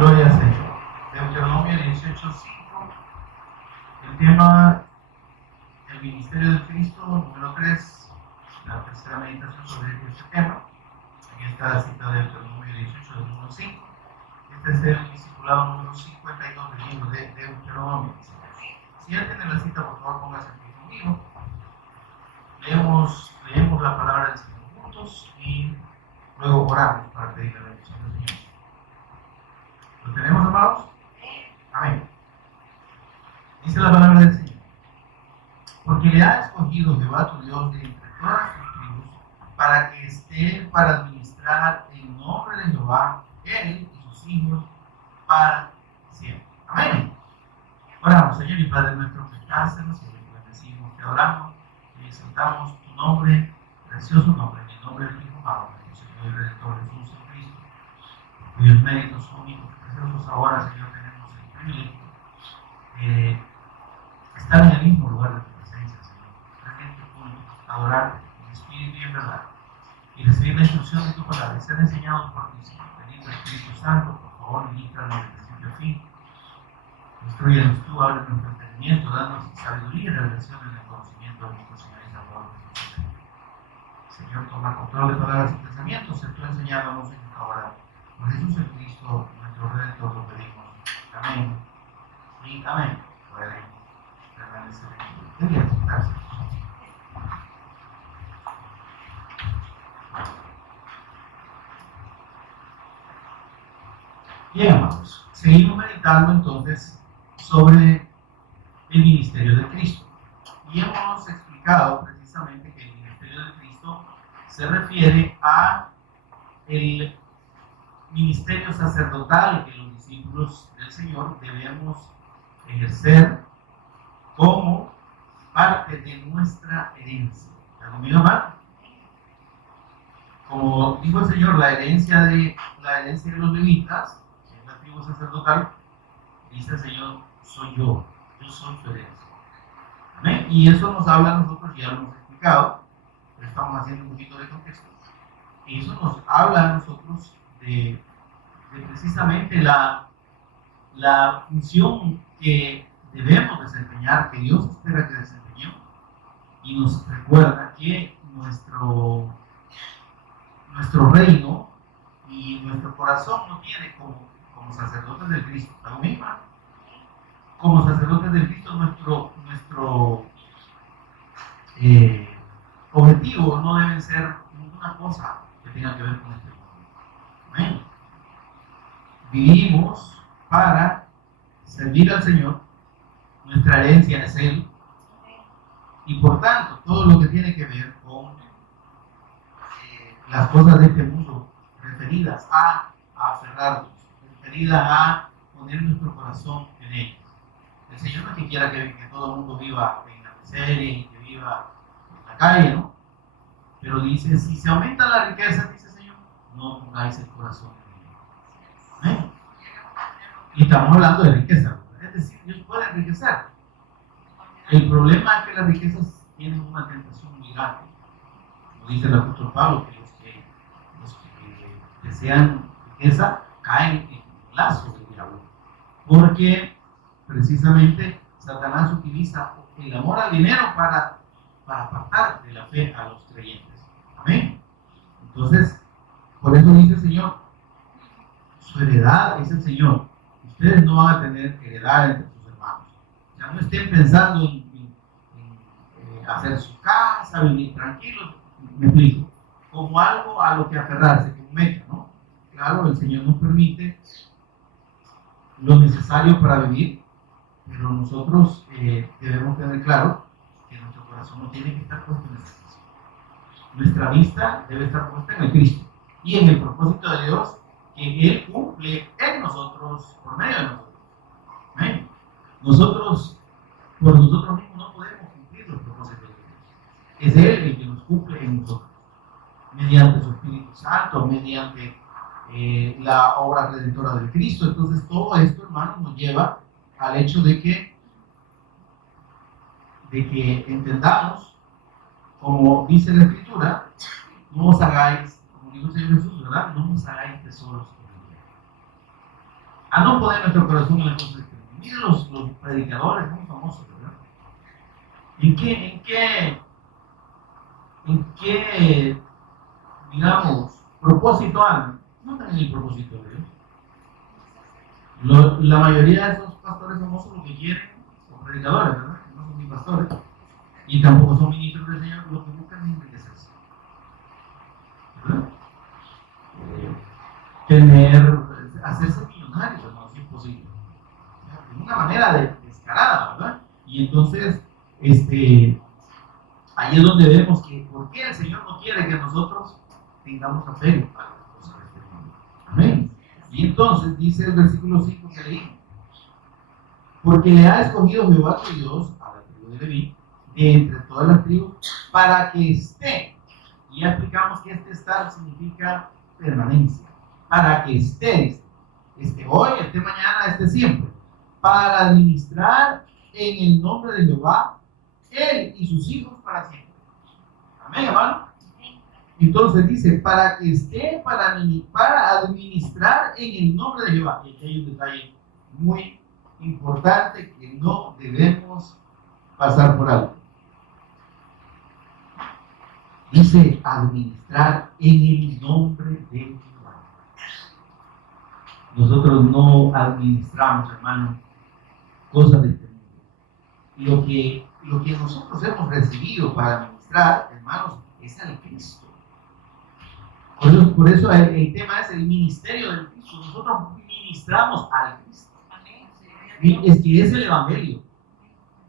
Gloria al Señor. Deuteronomio 18:5. El tema, el ministerio de Cristo, número 3, la tercera meditación sobre este tema. Aquí está la cita de Deuteronomio 18, del número 5. Este es el discipulado número 52 del libro de Deuteronomio. Si ya tiene la cita, por favor, póngase aquí conmigo. Leemos la palabra del Señor juntos y luego oramos para pedir la bendición del Señor. ¿Lo tenemos, amados? Amén. Dice la palabra del Señor: porque le ha escogido Jehová tu Dios de entre todas tus tribus, para que esté para administrar en nombre de Jehová, él y sus hijos, para siempre. Amén. Oramos. Señor y Padre nuestro que estás en los cielos, te bendecimos, te adoramos y exaltamos tu nombre, precioso nombre, en el nombre del Hijo amado, nuestro Señor y Redentor Jesús Cristo, cuyos méritos son preciosos. Ahora, Señor, tenemos el privilegio de estar en el mismo lugar de tu presencia, Señor, realmente juntos, adorarte en espíritu y en verdad, y recibir la instrucción de tu palabra y ser enseñados por ti, Señor. Bendito Espíritu Santo, por favor, ministranos de principio a fin. Instruyenos tú, abre nuestro entendimiento, danos sabiduría y revelación en el conocimiento de nuestro Señor y Salvador Jesucristo. Señor, toma control de palabras y pensamientos, sé tú enseñándonos ahora. Por Jesús el Cristo, nuestro Redentor, lo pedimos. Amén y amén. Pueden permanecer aquí. Deberían sentarse. Bien, amados, seguimos meditando entonces sobre el ministerio de Cristo. Y hemos explicado precisamente que el ministerio de Cristo se refiere a el ministerio sacerdotal que los discípulos del Señor debemos ejercer como parte de nuestra herencia. ¿Está conmigo, hermano? Como dijo el Señor, la herencia de los levitas, que es la tribu sacerdotal, dice el Señor, soy yo soy su herencia. ¿Amén? Y eso nos habla a nosotros, ya lo hemos explicado, pero estamos haciendo un poquito de contexto. Y eso nos habla a nosotros de precisamente la función que debemos desempeñar, que Dios espera que desempeñemos, y nos recuerda que nuestro reino y nuestro corazón no tiene como sacerdotes del Cristo, ¿está conmigo? Como sacerdotes del Cristo, nuestro objetivo no debe ser ninguna cosa que tenga que ver con este mundo. Amén. Vivimos para servir al Señor, nuestra herencia es Él, y por tanto, todo lo que tiene que ver con las cosas de este mundo, referidas a aferrarnos, referidas a poner nuestro corazón en ellas. El Señor no es que quiera que todo el mundo viva en la miseria y que viva en la calle, ¿no? Pero dice, si se aumenta la riqueza, dice el Señor, no pongáis el corazón en ello. ¿Eh? Y estamos hablando de riqueza, ¿verdad? Es decir, Dios puede enriquecer. El problema es que las riquezas tienen una tentación muy grande. Como dice el apóstol Pablo, que los que desean riqueza caen en el lazo del diablo. Porque precisamente Satanás utiliza el amor al dinero para apartar de la fe a los creyentes. Amén. Entonces, por eso dice el Señor, su heredad es el Señor. Ustedes no van a tener heredad entre sus hermanos. Ya no estén pensando en hacer su casa, vivir tranquilos. Me explico. Como algo a lo que aferrarse, como meta, ¿no? Claro, el Señor nos permite lo necesario para vivir, pero nosotros debemos tener claro que nuestro corazón no tiene que estar puesto en esa cosa. Nuestra vista debe estar puesta en el Cristo y en el propósito de Dios que Él cumple en nosotros, por medio de nosotros. ¿Eh? Nosotros, por nosotros mismos, no podemos cumplir los propósitos de Dios. Es Él el que nos cumple en nosotros, mediante su Espíritu Santo, mediante la obra redentora del Cristo. Entonces, todo esto, hermanos, nos lleva al hecho de que entendamos, como dice la Escritura, no os hagáis, como dijo el Señor Jesús, ¿verdad? No os hagáis tesoros en el cielo. A no poner nuestro corazón en las cosas externas. Miren los predicadores muy famosos, ¿verdad? ¿En qué, digamos, propósito andan? No están en el propósito de Dios. La mayoría de esos pastores famosos lo que quieren son predicadores, ¿verdad? No son ni pastores. Y tampoco son ministros del Señor, lo que buscan es enriquecerse. ¿Verdad? Hacerse millonarios, hermano, si es posible. De una manera descarada, ¿verdad? Y entonces, ahí es donde vemos que por qué el Señor no quiere que nosotros tengamos apego a las cosas de este mundo. Amén. Y entonces dice el versículo 5 que leímos: porque le ha escogido Jehová tu Dios a la tribu de Leví, de entre todas las tribus, para que esté. Y ya explicamos que estar significa permanencia. Para que esté hoy, esté mañana, esté siempre. Para administrar en el nombre de Jehová, él y sus hijos para siempre. Amén, hermano. Entonces dice, para que esté, para administrar en el nombre de Jehová. Y aquí hay un detalle muy importante que no debemos pasar por alto. Dice administrar en el nombre de Jehová. Nosotros no administramos, hermano, cosas de este mundo. Lo que nosotros hemos recibido para administrar, hermanos, es al Cristo. Por eso el tema es el ministerio del Cristo. Nosotros ministramos al Cristo. Es que es el Evangelio.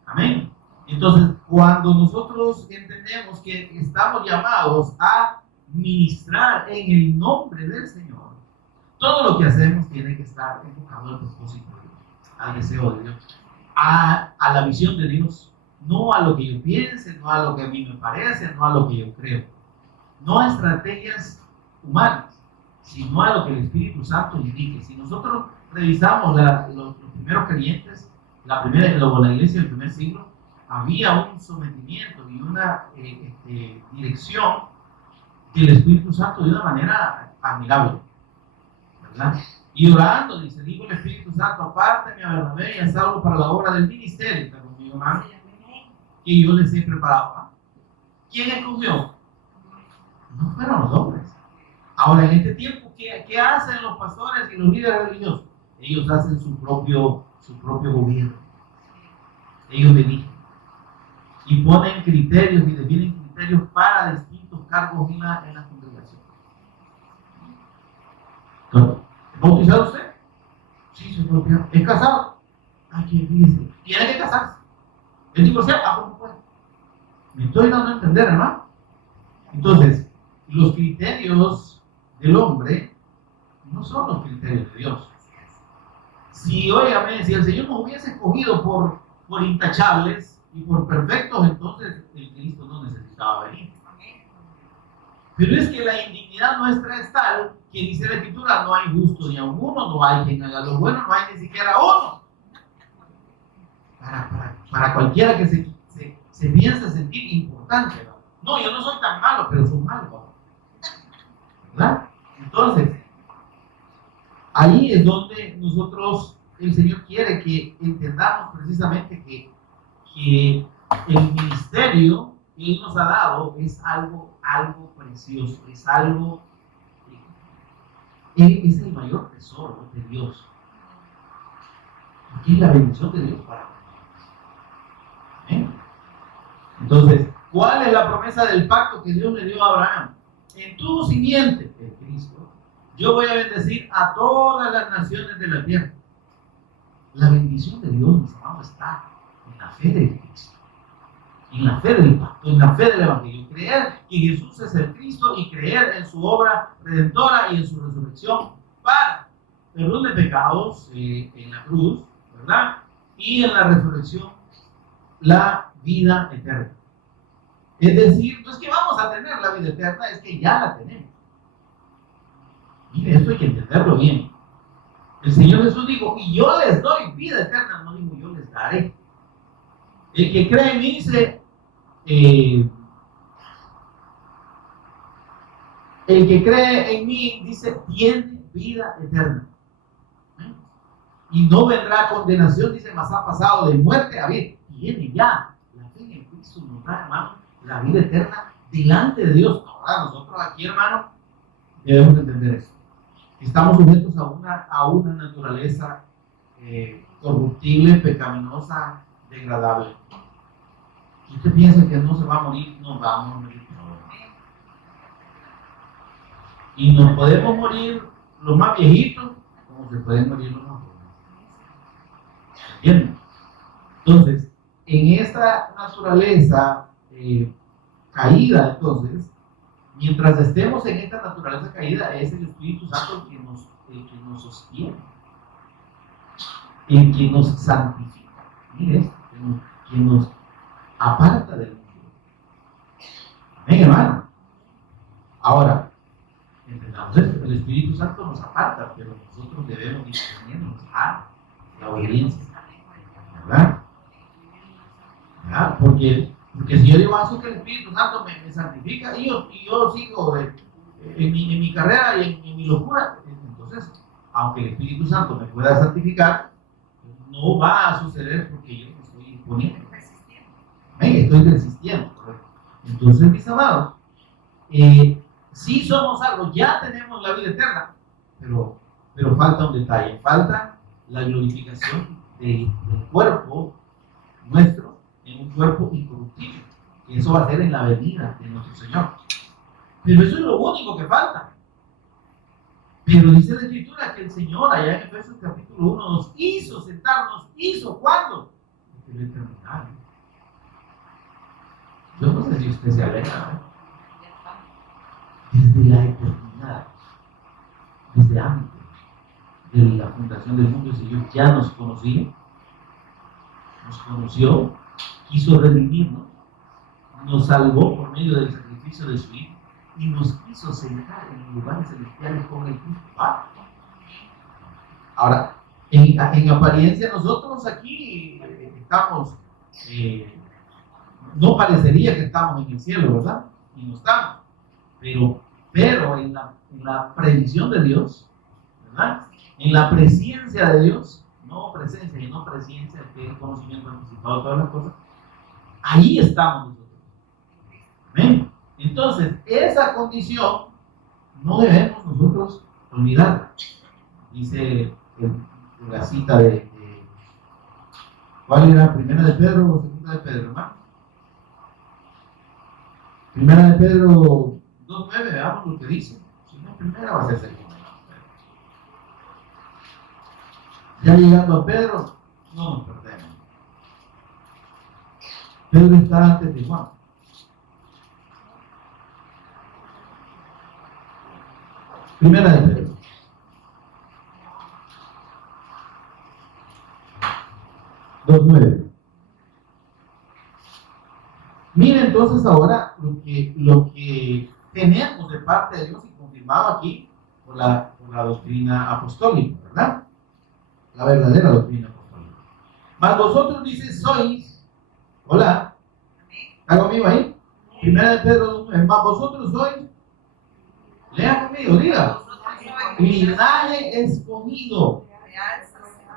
Amén. Entonces, cuando nosotros entendemos que estamos llamados a ministrar en el nombre del Señor, todo lo que hacemos tiene que estar enfocado al propósito de Dios, al deseo de Dios, a la visión de Dios, no a lo que yo piense, no a lo que a mí me parece, no a lo que yo creo, no a estrategias humanas, sino a lo que el Espíritu Santo indique. Si nosotros revisamos los primeros creyentes, la iglesia del primer siglo, había un sometimiento y una dirección del Espíritu Santo de una manera admirable, ¿verdad? Y orando, dice, dijo el Espíritu Santo, apártame a Bernabé y a Saulo para la obra del ministerio, ¿está conmigo, hermano? Que yo les he preparado. ¿Quién escogió? No fueron los hombres. Ahora, en este tiempo, ¿qué hacen los pastores y los líderes religiosos? Ellos hacen su propio gobierno. Ellos dirigen y ponen criterios y definen criterios para distintos cargos en la congregación. ¿Es bautizado usted? Sí, soy bautizado. ¿Es casado? Aquí dice, tiene que casarse. ¿Es divorciado? ¿Cómo puede? Me estoy dando a entender, hermano. Entonces, los criterios del hombre no son los criterios de Dios. Si el Señor nos hubiese escogido por intachables y por perfectos, entonces el Cristo no necesitaba venir. Pero es que la indignidad nuestra es tal que dice la Escritura, no hay justo ni a uno, no hay quien haga lo bueno, no hay ni siquiera uno. Para cualquiera que se piense sentir importante, ¿no? No, yo no soy tan malo, pero soy malo, ¿no? ¿Verdad? Entonces, ahí es donde el Señor quiere que entendamos precisamente que el ministerio que Él nos ha dado es algo precioso, es algo, es el mayor tesoro de Dios, porque es la bendición de Dios para nosotros. Entonces, ¿cuál es la promesa del pacto que Dios le dio a Abraham? En tu simiente, el Cristo, yo voy a bendecir a todas las naciones de la tierra. La bendición de Dios, mis amados, está en la fe de Cristo, en la fe del pacto, en la fe del Evangelio. Creer que Jesús es el Cristo y creer en su obra redentora y en su resurrección para perdón de pecados en la cruz, ¿verdad? Y en la resurrección, la vida eterna. Es decir, no es que vamos a tener la vida eterna, es que ya la tenemos. Mire, esto hay que entenderlo bien. El Señor Jesús dijo, y yo les doy vida eterna, no digo yo les daré. El que cree en mí dice, el que cree en mí dice, tiene vida eterna. Y no vendrá condenación, dice, mas ha pasado de muerte a vida. Tiene ya. La fe en Cristo nos da, hermano, la vida eterna delante de Dios. Ahora nosotros aquí, hermano, debemos entender esto. Estamos sujetos a una naturaleza corruptible, pecaminosa, degradable. Si usted piensa que no se va a morir, no vamos a morir. Y nos podemos morir los más viejitos, como se pueden morir los más jóvenes. ¿Entienden? Entonces, en esta naturaleza caída, entonces, mientras estemos en esta naturaleza caída, es el Espíritu Santo el que nos sostiene, el que nos santifica. Mire esto, que nos aparta del mundo. Amén, hermano. Ahora, entendamos esto, el Espíritu Santo nos aparta, pero nosotros debemos disponernos a la obediencia. ¿Verdad? ¿Verdad? Porque si yo digo así que el Espíritu Santo me santifica y yo sigo en mi carrera y en mi locura, entonces, aunque el Espíritu Santo me pueda santificar, no va a suceder porque yo me estoy imponiendo. Estoy resistiendo, correcto. Entonces, mis amados, si somos algo, ya tenemos la vida eterna, pero falta un detalle, falta la glorificación del cuerpo nuestro en un cuerpo incorruptible. Y eso va a ser en la venida de nuestro Señor. Pero eso es lo único que falta. Pero dice la Escritura que el Señor, allá en Efesios capítulo 1, nos hizo sentarnos, ¿cuándo? Desde la eternidad. Yo no sé si usted se alegra, ¿no? Desde la eternidad, desde antes de la fundación del mundo, el Señor ya nos conocía, nos conoció, quiso redimirnos, nos salvó por medio del sacrificio de su Hijo y nos quiso sentar en lugares celestiales con el Cristo. Ahora, en apariencia nosotros aquí estamos, no parecería que estamos en el cielo, ¿verdad? Y no estamos. Pero en la previsión de Dios, ¿verdad? En la presencia de Dios, no presencia, sino presencia, que es conocimiento anticipado de todas las cosas, ahí estamos nosotros. ¿Ven? Entonces, esa condición no debemos nosotros olvidar. Dice la cita de ¿cuál era? ¿Primera de Pedro o segunda de Pedro, hermano? Primera de Pedro 2:9, veamos lo que dice. Si no es primera, va a ser segunda. Ya llegando a Pedro, no nos perdemos. Pedro está antes de Juan. Primera de Pedro. Mira entonces ahora lo que tenemos de parte de Dios y confirmado aquí por la doctrina apostólica, ¿verdad? La verdadera doctrina apostólica. Mas vosotros, dice, sois, hola, ¿está conmigo ahí? Primera de Pedro 2:9. Mas vosotros sois, lea conmigo, diga, linaje escogido.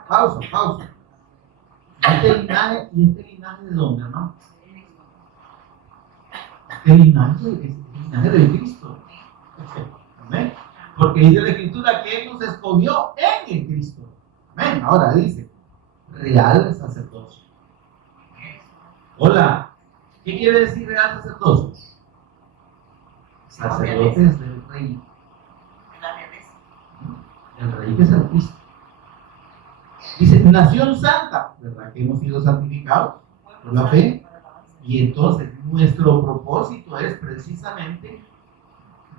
Pausa. Este linaje de dónde, hermano? Este linaje es el linaje de Cristo. Amén. Porque dice la Escritura que Él nos escogió en el Cristo. Amén. Ahora dice, real sacerdocio. Hola, ¿qué quiere decir real sacerdocio? Sacerdotes del rey. El rey que es el Cristo. Dice, nación santa, ¿verdad? Que hemos sido santificados por la fe. Y entonces nuestro propósito es precisamente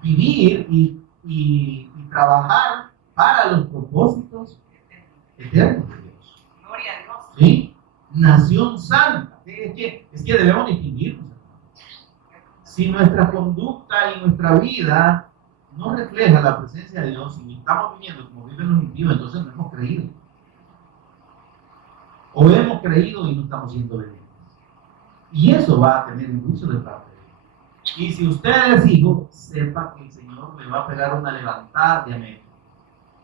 vivir y trabajar para los propósitos eternos de Dios. Gloria a Dios. ¿Sí? Nación santa. Es que debemos distinguirnos. Si nuestra conducta y nuestra vida no refleja la presencia de Dios y estamos viviendo como viven los impíos, entonces no hemos creído. O hemos creído y no estamos siendo obedientes. Y eso va a tener un juicio de parte de Dios. Y si usted es hijo, sepa que el Señor le va a pegar una levantada de amén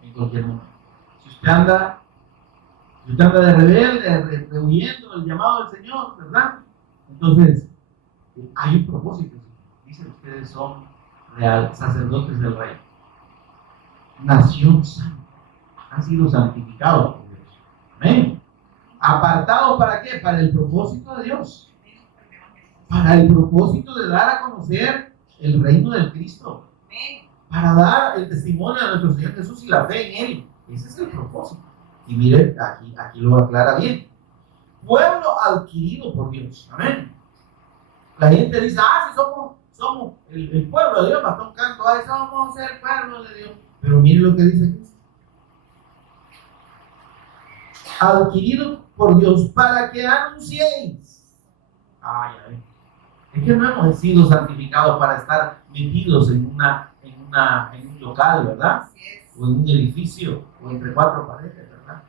en cualquier momento. Si usted anda Si usted anda de rebelde, rehuyendo el llamado del Señor, ¿verdad? Entonces, hay un propósito. Dicen ustedes son real, sacerdotes del rey. Nación santa. Han sido santificados por Dios. Amén. ¿Apartados para qué? Para el propósito de Dios. Para el propósito de dar a conocer el reino del Cristo. Para dar el testimonio de nuestro Señor Jesús y la fe en Él. Ese es el propósito. Y miren, aquí lo aclara bien. Pueblo adquirido por Dios. Amén. La gente dice, si somos el pueblo de Dios, bastante un canto, somos el pueblo de Dios. Pero miren lo que dice aquí. Adquirido por Dios para que anunciéis. Es que no hemos sido santificados para estar metidos en un local, ¿verdad? O en un edificio, o entre cuatro paredes, ¿verdad?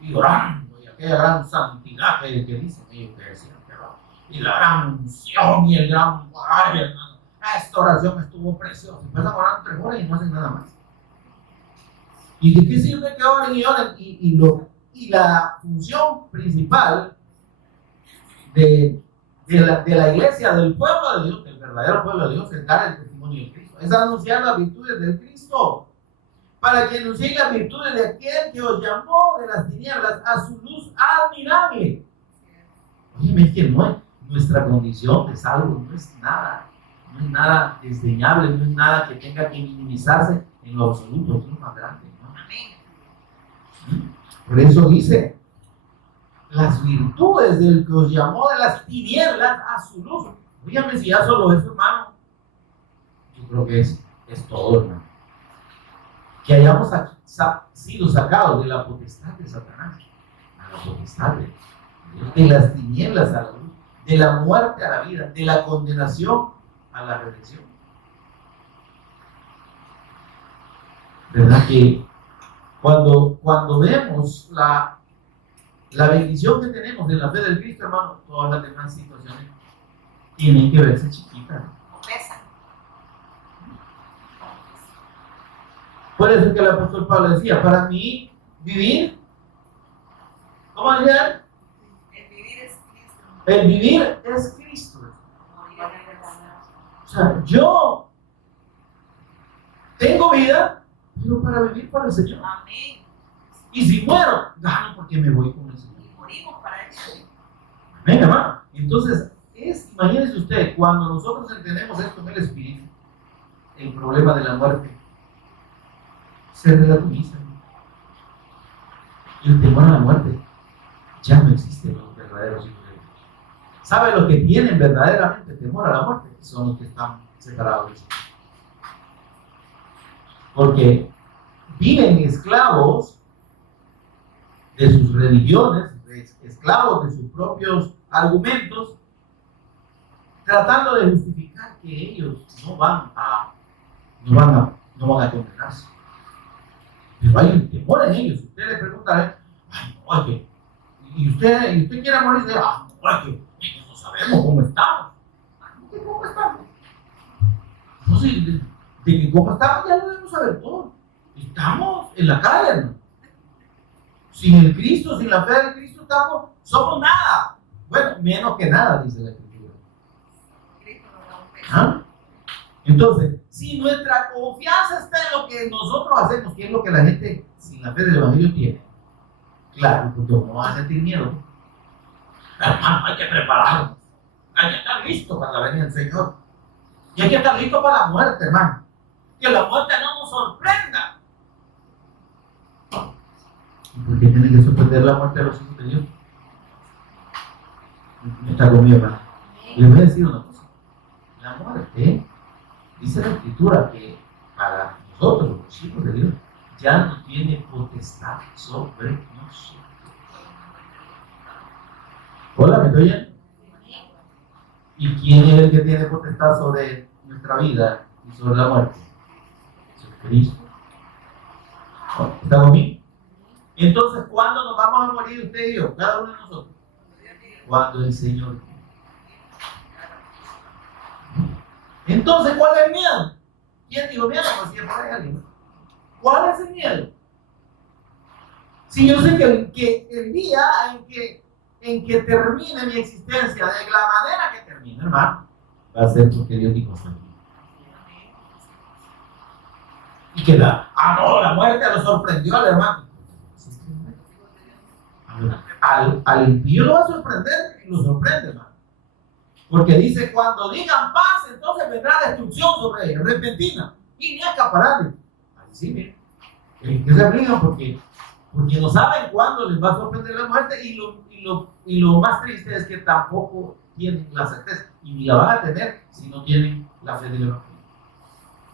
Y orando, y aquella gran santidad que dicen ellos que decían, ¿verdad? Y la gran unción y el gran, ay, hermano, esta oración estuvo preciosa. Empiezan orando 3 horas y no hacen nada más. ¿Y de qué sirve que oren y oren? Y la función principal de la iglesia, del pueblo de Dios, del verdadero pueblo de Dios, es dar el testimonio de Cristo, es anunciar las virtudes del Cristo, para que anuncien las virtudes de aquel que os llamó de las tinieblas a su luz admirable. Oye, es que nuestra condición de salvo no es nada desdeñable, no es nada que tenga que minimizarse en lo absoluto, es lo más grande, ¿no? Amén. Por eso dice, las virtudes del que os llamó de las tinieblas a su luz. Dígame si ya solo eso, hermano. Yo creo que es todo, hermano. Que hayamos sido sacados de la potestad de Satanás, a la potestad de Dios, de las tinieblas a la luz, de la muerte a la vida, de la condenación a la redención. ¿Verdad que cuando vemos la bendición que tenemos en la fe del Cristo, hermano, todas las demás situaciones tienen que verse chiquitas? Por eso es que el apóstol Pablo decía, para mí vivir, ¿cómo decía? El vivir es Cristo. El vivir es Cristo. O sea, yo tengo vida, pero para vivir para el Señor. Amén. Y si muero, gano porque me voy con el Señor. Y morimos para el Señor. Amén, hermano. Entonces, imagínense usted, cuando nosotros entendemos esto en el Espíritu, el problema de la muerte se relativiza. Y el temor a la muerte ya no existe en los verdaderos hijos de Dios. ¿Sabe lo que tienen verdaderamente temor a la muerte? Son los que están separados de Dios. Porque viven esclavos de sus religiones, esclavos de sus propios argumentos, tratando de justificar que ellos no van a condenarse. Pero hay un temor en ellos. Usted le pregunta, no, es que, y usted quiere morir, no, es que no sabemos cómo estamos. ¿Cómo estamos? No sé, de que cómo estamos ya lo debemos saber todo. Estamos en la calle, ¿no? Sin el Cristo, sin la fe del Cristo, somos nada. Bueno, menos que nada, dice la Escritura. ¿Ah? Entonces, si nuestra confianza está en lo que nosotros hacemos, que es lo que la gente sin la fe del Evangelio tiene, claro, porque no va a sentir miedo. Hermano, hay que prepararnos. Hay que estar listo para venir el Señor. Y hay que estar listo para la muerte, hermano. Que la muerte no nos sorprenda. ¿Y por qué tiene que sorprender la muerte de los hijos de Dios? Está conmigo, hermano. Les voy a decir una cosa. La muerte, dice la Escritura que para nosotros, los hijos de Dios, ya no tiene potestad sobre nosotros. Hola, ¿me estoy oyendo? ¿Y quién es el que tiene potestad sobre nuestra vida y sobre la muerte? Jesucristo. ¿Está conmigo? Entonces, ¿cuándo nos vamos a morir usted y yo? Cada uno de nosotros. Cuando el Señor quiera. Entonces, ¿cuál es el miedo? ¿Quién dijo miedo? Pues siempre hay alguien. ¿Cuál es el miedo? Si yo sé que el día en que termine mi existencia de la manera que termine, hermano, va a ser porque Dios dijo así. Y que la muerte lo sorprendió al hermano. Al impío lo va a sorprender y lo sorprende, hermano. Porque dice, cuando digan paz, entonces vendrá destrucción sobre ellos, repentina, y ni escaparán. Así, miren, que se aplican porque no saben cuándo les va a sorprender la muerte, y lo más triste es que tampoco tienen la certeza, y ni la van a tener si no tienen la fe del Evangelio.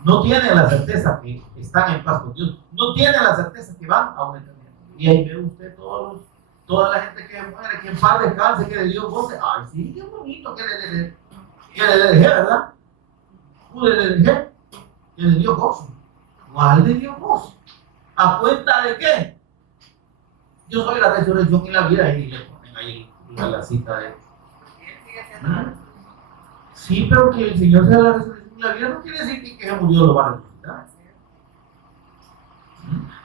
No tienen la certeza que están en paz con Dios, no tienen la certeza que van a una eternidad. Y ahí ve usted toda la gente que muere, que en paz descanse, que de Dios goce. Ay, sí, qué bonito que le dejé, ¿verdad? Le dejé, que le dio gozo. ¿Cuál le dio gozo? ¿A cuenta de qué? Yo soy la resurrección y la vida, y le ponen ahí la cita de... Sí, pero que el Señor sea la resurrección y la vida no quiere decir que se murió lo va a resucitar.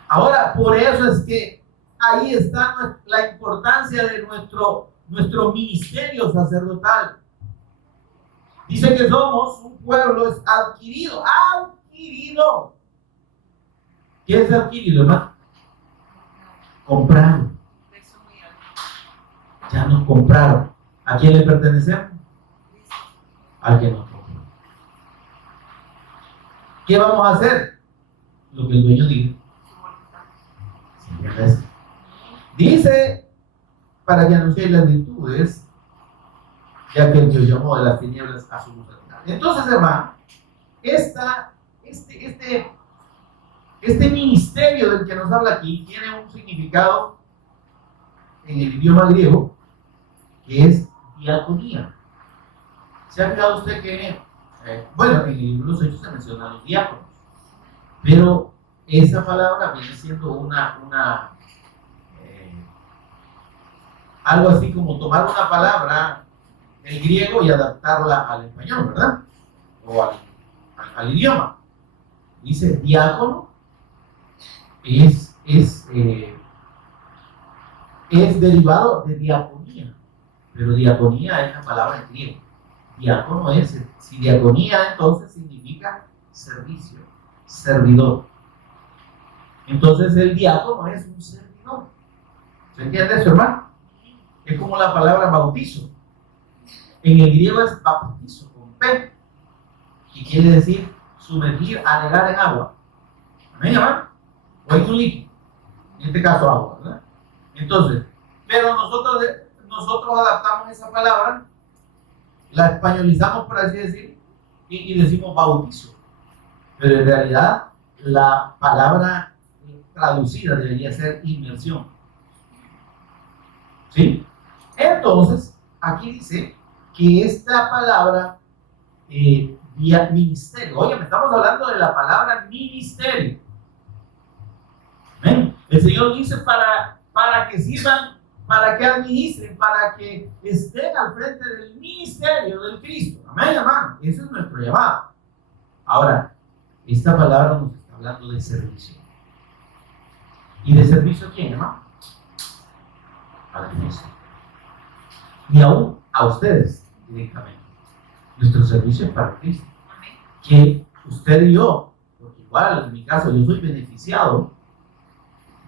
Ahora, por eso es que ahí está la importancia de nuestro ministerio sacerdotal. Dice que somos un pueblo adquirido. ¿Qué es adquirido, hermano? Comprado. Ya nos compraron. ¿A quién le pertenecemos? Al que nos compró. ¿Qué vamos a hacer? Lo que el dueño diga. Dice, para que anunciéis las virtudes, ya que el Dios llamó de las tinieblas a su luz. Entonces, hermano, este ministerio del que nos habla aquí tiene un significado en el idioma griego que es diaconía. ¿Se ha fijado usted que, bueno, en el libro de los Hechos se mencionan los diáconos, pero esa palabra viene siendo algo así como tomar una palabra del griego y adaptarla al español, ¿verdad? O al idioma. Dice diácono es derivado de diaconía, pero diaconía es la palabra en griego. Diácono es, si diaconía entonces significa servicio, servidor. Entonces el diácono es un servidor. ¿Se entiende eso, hermano? Es como la palabra bautizo. En el griego es bautizo, con P, y quiere decir sumergir, anegar en agua. ¿Amén, hermano? O en un líquido. En este caso, agua, ¿verdad? Entonces, pero nosotros adaptamos esa palabra, la españolizamos, por así decir, y decimos bautizo. Pero en realidad, la palabra traducida debería ser inmersión. ¿Sí? Entonces, aquí dice que esta palabra ministerio, oye, me estamos hablando de la palabra ministerio. ¿Ven? El Señor dice para que sirvan, para que administren, para que estén al frente del ministerio del Cristo. Amén, hermano. Ese es nuestro llamado. Ahora, esta palabra nos está hablando de servicio. ¿Y de servicio a quién, hermano? A Cristo. Y aún a ustedes directamente. Nuestro servicio es para Cristo. Que usted y yo, porque igual en mi caso yo soy beneficiado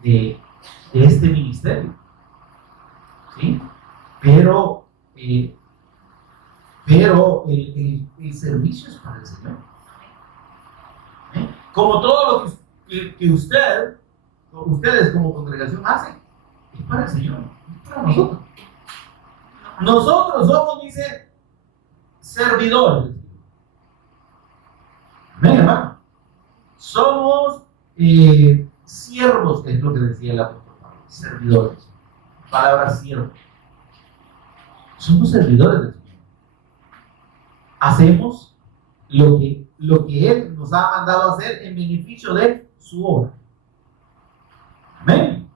de este ministerio, ¿sí? Pero el servicio es para el Señor. Como todo lo que ustedes como congregación hacen, es para el Señor, es para nosotros. Nosotros somos, dice, servidores. Amén, hermano. Somos siervos, es lo que decía el apóstol Pablo, servidores. Palabra siervo. Somos servidores del Señor. Hacemos lo que Él nos ha mandado a hacer en beneficio de su obra. Amén.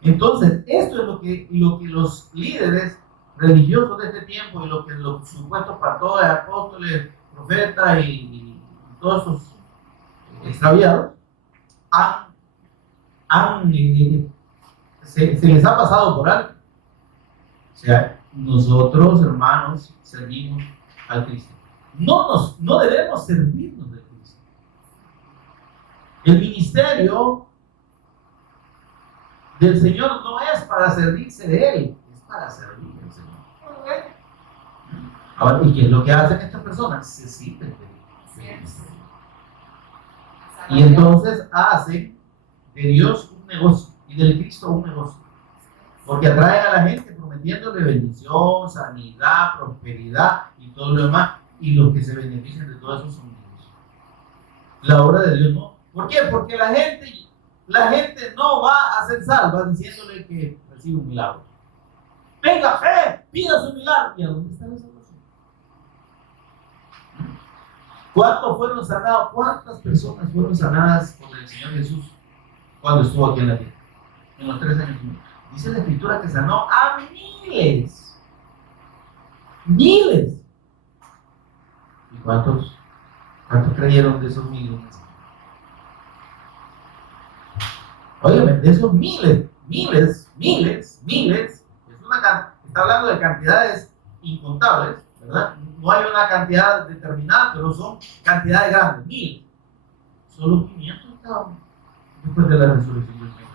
Entonces, esto es lo que los líderes religiosos de este tiempo y lo que los supuestos pastores, apóstoles, profetas y todos esos extraviados han se les ha pasado por alto. O sea, nosotros, hermanos, servimos al Cristo. No debemos servirnos del Cristo. El ministerio del Señor no es para servirse de Él, es para servir al Señor. Ahora, ¿y qué es lo que hacen estas personas? Se sirven de Él. Y entonces hacen de Dios un negocio y del Cristo un negocio. Porque atraen a la gente prometiéndole bendición, sanidad, prosperidad y todo lo demás. Y los que se benefician de todo eso son Dios. La obra de Dios no. ¿Por qué? Porque la gente no va a ser salva diciéndole que recibe un milagro. Tenga fe, pida su milagro. ¿Y a dónde está la salvación? ¿Cuántos fueron sanados? ¿Cuántas personas fueron sanadas por el Señor Jesús cuando estuvo aquí en la tierra? En los 3 años. Dice la Escritura que sanó a miles. Miles. ¿Y cuántos creyeron de esos miles? Óyeme, de esos miles. Está hablando de cantidades incontables, ¿verdad? No hay una cantidad determinada, pero son cantidades grandes, 1000. Solo 500 estaban después de la resurrección del Señor.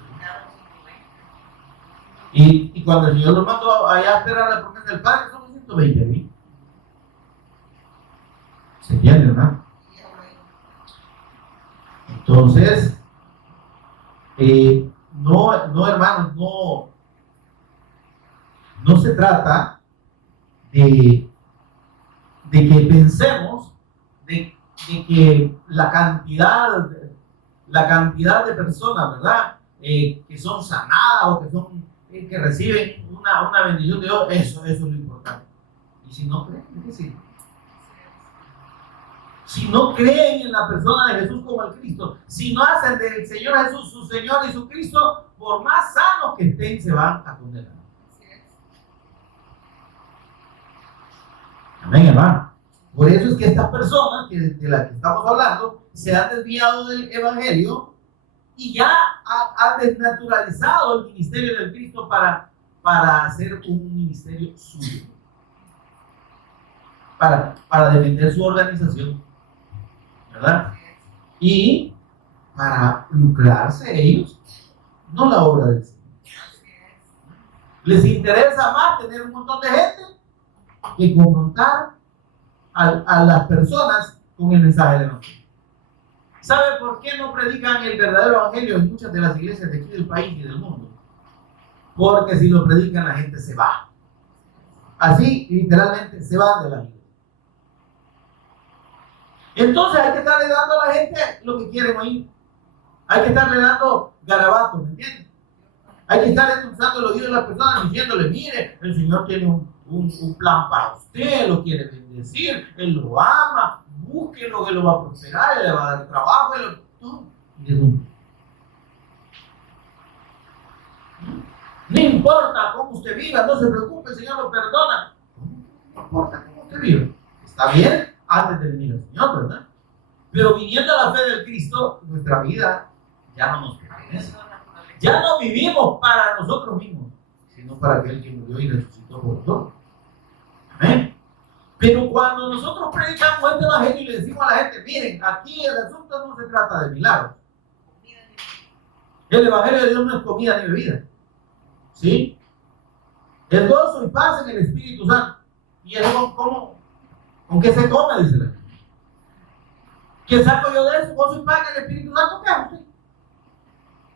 Y cuando el Señor los mandó allá a esperar la promesa del Padre, son 120,000. ¿Se entiende, verdad? Entonces, no, hermanos, no se trata de que pensemos de que la cantidad de personas, ¿verdad? Que son sanadas o que reciben una bendición de Dios, eso es lo importante. Y si no creen, ¿qué sirve? Si no creen en la persona de Jesús como el Cristo, si no hacen del Señor Jesús su Señor y su Cristo, por más sanos que estén, se van a condenar. Amén, hermano. Por eso es que estas personas de las que estamos hablando se han desviado del Evangelio y ya han desnaturalizado el ministerio del Cristo para hacer un ministerio suyo, para defender su organización, ¿verdad? Y para lucrarse ellos, no la obra del Señor. Les interesa más tener un montón de gente que confrontar a las personas con el mensaje del Evangelio. ¿Sabe por qué no predican el verdadero Evangelio en muchas de las iglesias de aquí del país y del mundo? Porque si lo predican, la gente se va. Así, literalmente, se van de la iglesia. Entonces hay que estarle dando a la gente lo que quieren oír. Hay que estarle dando garabatos, ¿me entiendes? Hay que estarle endulzando el oído de las personas diciéndole, mire, el Señor tiene un plan para usted, lo quiere bendecir, Él lo ama, búsquelo, que lo va a prosperar, Él le va a dar trabajo, no. No importa cómo usted viva, no se preocupe, el Señor lo perdona. No importa cómo usted viva. Está bien antes de venir al Señor, ¿verdad? Pero viniendo a la fe del Cristo, nuestra vida ya no nos pertenece. Ya no vivimos para nosotros mismos, sino para aquel que murió y resucitó por nosotros. Amén. Pero cuando nosotros predicamos este evangelio y le decimos a la gente, miren, aquí el asunto no se trata de milagros. El evangelio de Dios no es comida ni bebida. ¿Sí? Es gozo y paz en el Espíritu Santo. ¿Y eso con qué se come? Dice la gente. ¿Qué saco yo de eso? Gozo y paz en el Espíritu Santo. ¿Qué hago usted?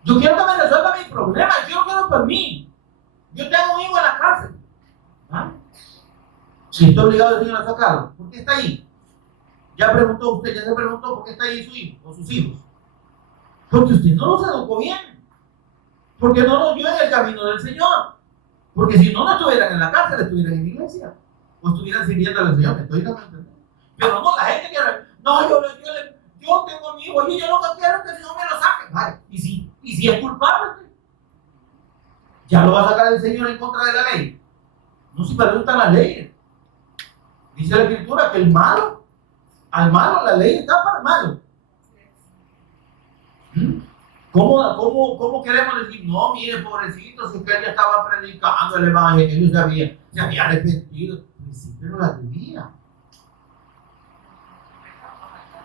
Yo quiero que me resuelva mi problema. Yo no quiero por mí. Yo tengo un hijo en la cárcel. ¿Ah? Si estoy obligado al Señor a sacarlo, ¿por qué está ahí? Ya se preguntó por qué está ahí su hijo o sus hijos. Porque usted no los educó bien. Porque no los vio en el camino del Señor. Porque si no estuvieran en la cárcel, estuvieran en la iglesia. O estuvieran sirviendo al Señor. Me estoy dando a entender. Pero no, la gente quiere. No, yo tengo a mi hijo y yo lo que quiero es que el Señor me lo saque. Vale. ¿Y si es culpable? ¿Ya lo va a sacar el Señor en contra de la ley? No, si para eso están las leyes. Dice la Escritura que al malo la ley está para el malo. ¿Cómo queremos decir, no, mire, pobrecito, si usted ya estaba predicando el evangelio, se había arrepentido? Pues sí, pero la tenía.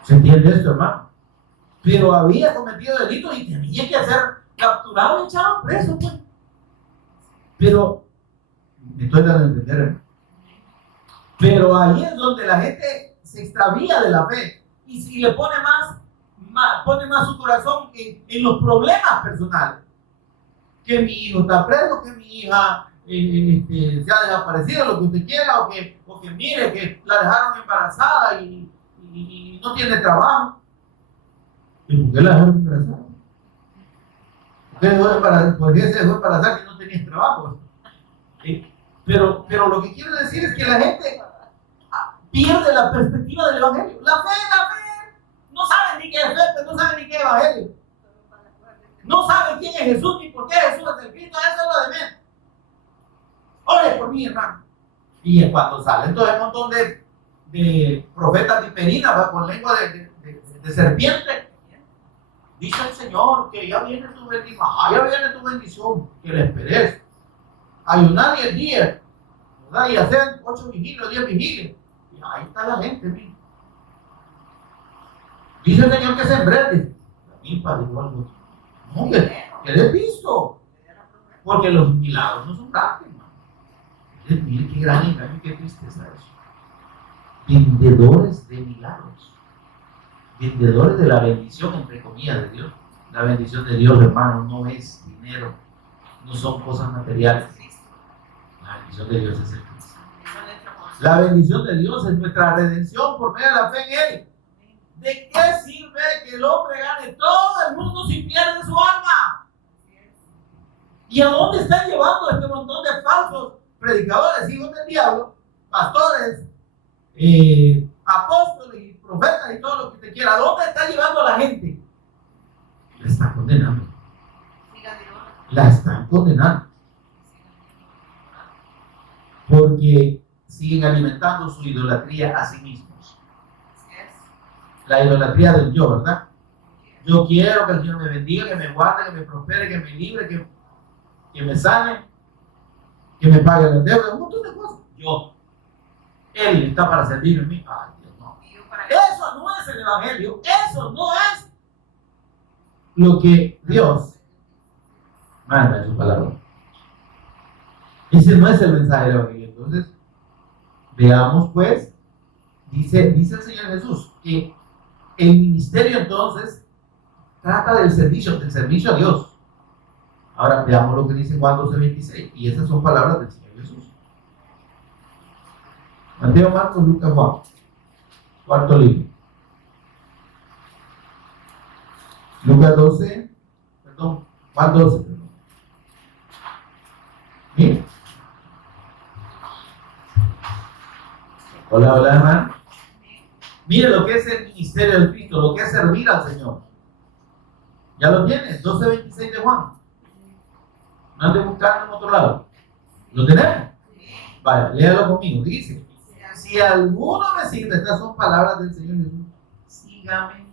¿Se entiende esto, hermano? Pero había cometido delitos y tenía que ser capturado y echado preso, pues. Pero, me estoy dando a entender, hermano. Pero ahí es donde la gente se extravía de la fe y si le pone más su corazón en los problemas personales. Que mi hijo está preso, que mi hija se ha desaparecido, lo que usted quiera, o que mire que la dejaron embarazada y no tiene trabajo. ¿Y por qué la dejaron embarazada? ¿Por qué se dejó embarazar si no tenía trabajo? Pero lo que quiero decir es que la gente pierde la perspectiva del evangelio. La fe. No saben ni qué es fe, no saben ni qué es evangelio. No saben quién es Jesús ni por qué Jesús es el Cristo. Eso es lo de menos. Ore por mí, hermano. Y cuando salen todo el montón de profetas viperinas con lengua de serpiente, dice el Señor que ya viene tu bendición. Ya viene tu bendición, que le esperes. Ayunar 10 días, ¿verdad? Y hacer 8 vigilios, 10 vigilios. Y ahí está la gente, mira. Dice el Señor que se embrete. La milpa de igual. No, que le he visto. Porque los milagros no son gratis, hermano. Miren qué gran engaño y qué tristeza eso. Vendedores de milagros. Vendedores de la bendición, entre comillas, de Dios. La bendición de Dios, hermano, no es dinero. No son cosas materiales. La bendición de Dios es el Cristo. La bendición de Dios es nuestra redención por medio de la fe en Él. ¿De qué sirve que el hombre gane todo el mundo si pierde su alma? ¿Y a dónde están llevando este montón de falsos predicadores, hijos del diablo, pastores, apóstoles y profetas y todo lo que usted quiera? ¿A dónde está llevando a la gente? La están condenando. La están condenando. Porque siguen alimentando su idolatría a sí mismos. La idolatría del yo, ¿verdad? Yo quiero que el Señor me bendiga, que me guarde, que me prospere, que me libre, que me sane, que me pague las deudas, un montón de cosas. Yo. Él está para servirme a mí. Ay, Dios, no. Eso no es el evangelio. Eso no es lo que Dios manda en su palabra. Ese no es el mensaje del evangelio. Entonces, veamos pues, dice el Señor Jesús, que el ministerio entonces trata del servicio a Dios. Ahora veamos lo que dice Juan 12:26, y esas son palabras del Señor Jesús. Mateo, Marcos, Lucas, Juan, cuarto libro. Lucas 12, perdón, Juan 12, perdón. Mira. Hola, hermano. Mire lo que es el ministerio del Cristo, lo que es servir al Señor. ¿Ya lo tienes? 12:26 de Juan. No ande buscando en otro lado. ¿Lo tenemos? Vaya, léalo conmigo. Dice: si alguno me sigue, estas son palabras del Señor Jesús. Sígame.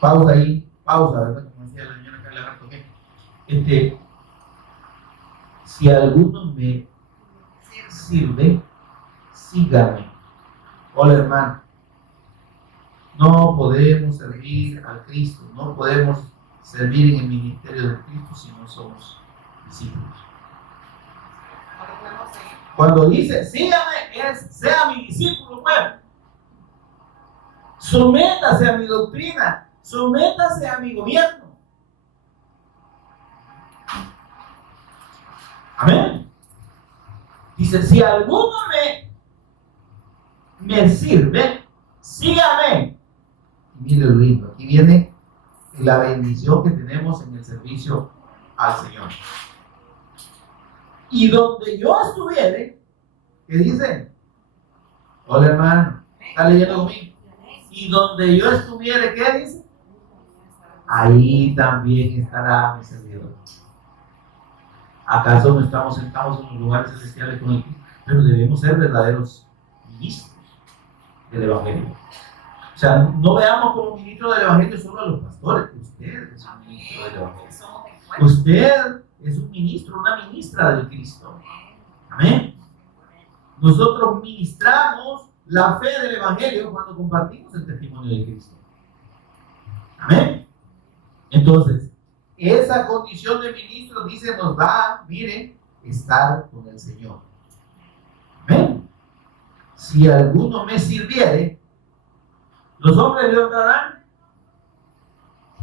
Pausa ahí. Pausa, ¿verdad? Como decía la señora Carla Bartoqué. Si alguno me sirve, sígame. Hola, hermano. No podemos servir al Cristo, no podemos servir en el ministerio del Cristo si no somos discípulos. Cuando dice sígame, sea mi discípulo, pues. Sométase a mi doctrina, sométase a mi gobierno. Amén. Dice: si alguno me sirve, sígame. Y mire lo lindo, aquí viene la bendición que tenemos en el servicio al Señor. Y donde yo estuviere, ¿qué dice? Hola, hermano, ¿está leyendo conmigo? Y donde yo estuviere, ¿qué dice? Ahí también estará mi servidor. ¿Acaso no estamos sentados en los lugares celestiales con el Cristo? Pero debemos ser verdaderos ministros del evangelio. O sea, no veamos como ministro del Evangelio solo a los pastores. Usted es un ministro del Evangelio. Usted es un ministro, una ministra del Cristo. Amén. Nosotros ministramos la fe del Evangelio cuando compartimos el testimonio de Cristo. Amén. Entonces, esa condición de ministro, dice, nos da, miren, estar con el Señor. Amén. Si alguno me sirviere, los hombres le honrarán,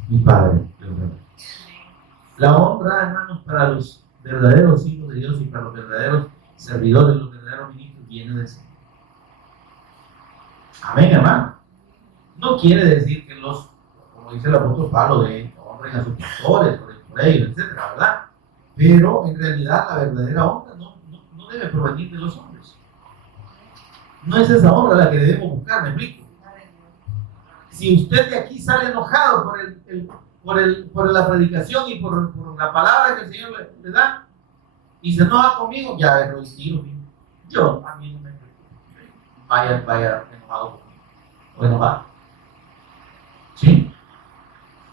mi Padre le honrará. La honra, hermanos, para los verdaderos hijos de Dios y para los verdaderos servidores, los verdaderos ministros, viene del Señor. Amén, hermano. No quiere decir que los, como dice el apóstol Pablo, de honren a sus pastores, por ellos, etcétera, ¿verdad? Pero en realidad la verdadera honra no debe provenir de los hombres. No es esa honra la que debemos buscar, me explico. Si usted de aquí sale enojado por la predicación y por la palabra que el Señor le da, y se enoja conmigo, ya es el tiro. Yo a mí no me vaya enojado conmigo o enojado. ¿Sí?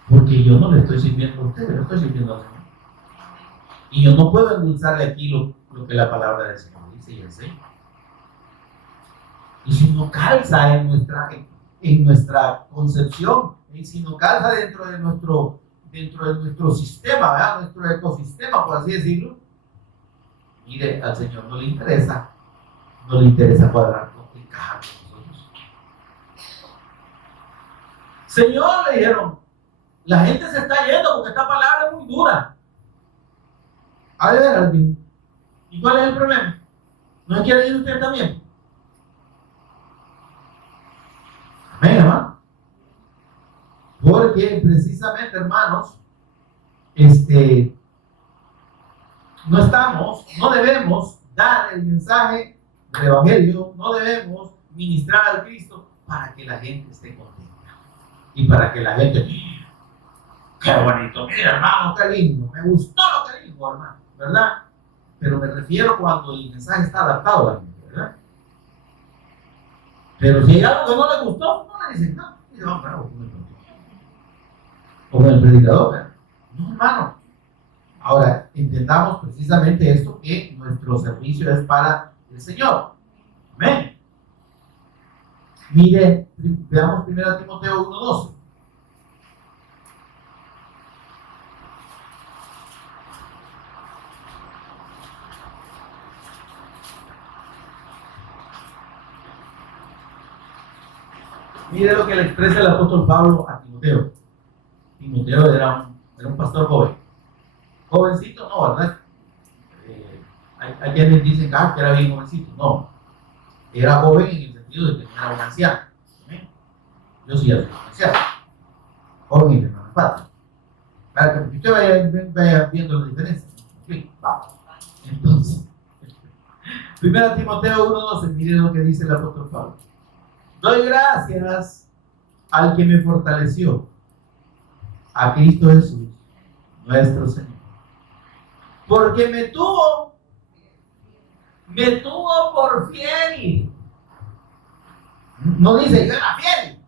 Porque yo no le estoy sirviendo a usted, le estoy sirviendo al Señor. Y yo no puedo endulzarle aquí lo que la palabra del Señor dice y enseña. Y si no calza en nuestra concepción, y si no calza dentro de nuestro sistema, ¿verdad? Nuestro ecosistema, por así decirlo, mire, al Señor no le interesa cuadrar con encajar con nosotros. Señor, le dijeron, la gente se está yendo porque esta palabra es muy dura. A ver, ¿y cuál es el problema? ¿No quiere ir usted también? Amén, hermano. Porque precisamente, hermanos, no debemos dar el mensaje del Evangelio, no debemos ministrar al Cristo para que la gente esté contenta. Y para que la gente, qué bonito, mira hermano, qué lindo, me gustó lo que dijo, hermano, ¿verdad? Pero me refiero cuando el mensaje está adaptado a la gente, ¿verdad? Pero si hay algo que no le gustó, no le dicen, no, bravo, como el predicador, ¿verdad? No, hermano. Ahora, entendamos precisamente esto, que nuestro servicio es para el Señor. Amén. Mire, veamos 1 Timoteo 1:12. Mire lo que le expresa el apóstol Pablo a Timoteo. Timoteo era un pastor joven. Jovencito, no, ¿verdad? Hay quienes dicen que era bien jovencito. No, era joven en el sentido de que era un anciano. ¿Sí? Yo sí ya soy un anciano. Joven y hermano padre. Para que usted vaya viendo la diferencia. Sí, vamos. Entonces, 1 Timoteo 1:12, mire lo que dice el apóstol Pablo. Doy gracias al que me fortaleció, a Cristo Jesús, nuestro Señor. Porque me tuvo por fiel. No dice, yo era fiel.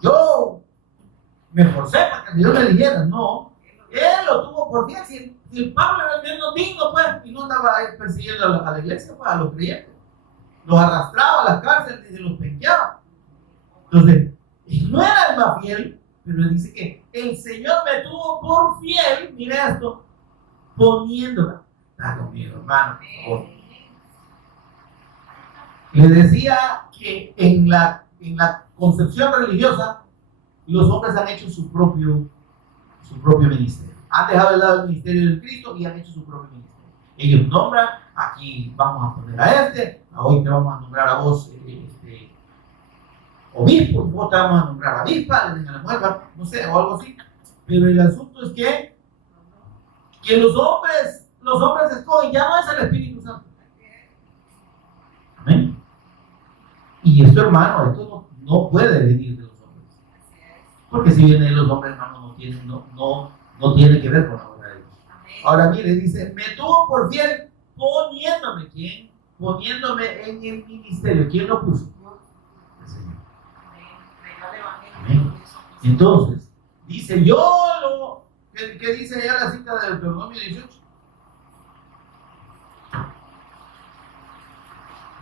Yo me esforcé para que Dios me eligiera. No, él lo tuvo por fiel. Si el Pablo era el menos digno, pues, y no andaba persiguiendo a la iglesia, pues, a los creyentes. Los arrastraba a las cárceles y se los penqueaba. Entonces, no era el más fiel, pero él dice que el Señor me tuvo por fiel, mire esto, poniéndola. Está conmigo, hermano, por favor. Le decía que en la concepción religiosa, los hombres han hecho su propio ministerio. Han dejado de lado el ministerio del Cristo y han hecho su propio ministerio. Ellos nombran, aquí vamos a poner a hoy te vamos a nombrar a vos obispo, vos te vamos a nombrar a avispa, a la mujer, no sé, o algo así. Pero el asunto es que los hombres escogen, ya no es el Espíritu Santo. Amén. Y esto, hermano, esto no puede venir de los hombres. Porque si viene de los hombres, hermano, no tiene que ver con la obra de Dios. Ahora mire, dice, me tuvo por fiel poniéndome, ¿quién? Poniéndome en el ministerio. ¿Quién lo puso? El Señor. Entonces, dice, ¿qué dice allá la cita de Deuteronomio 18?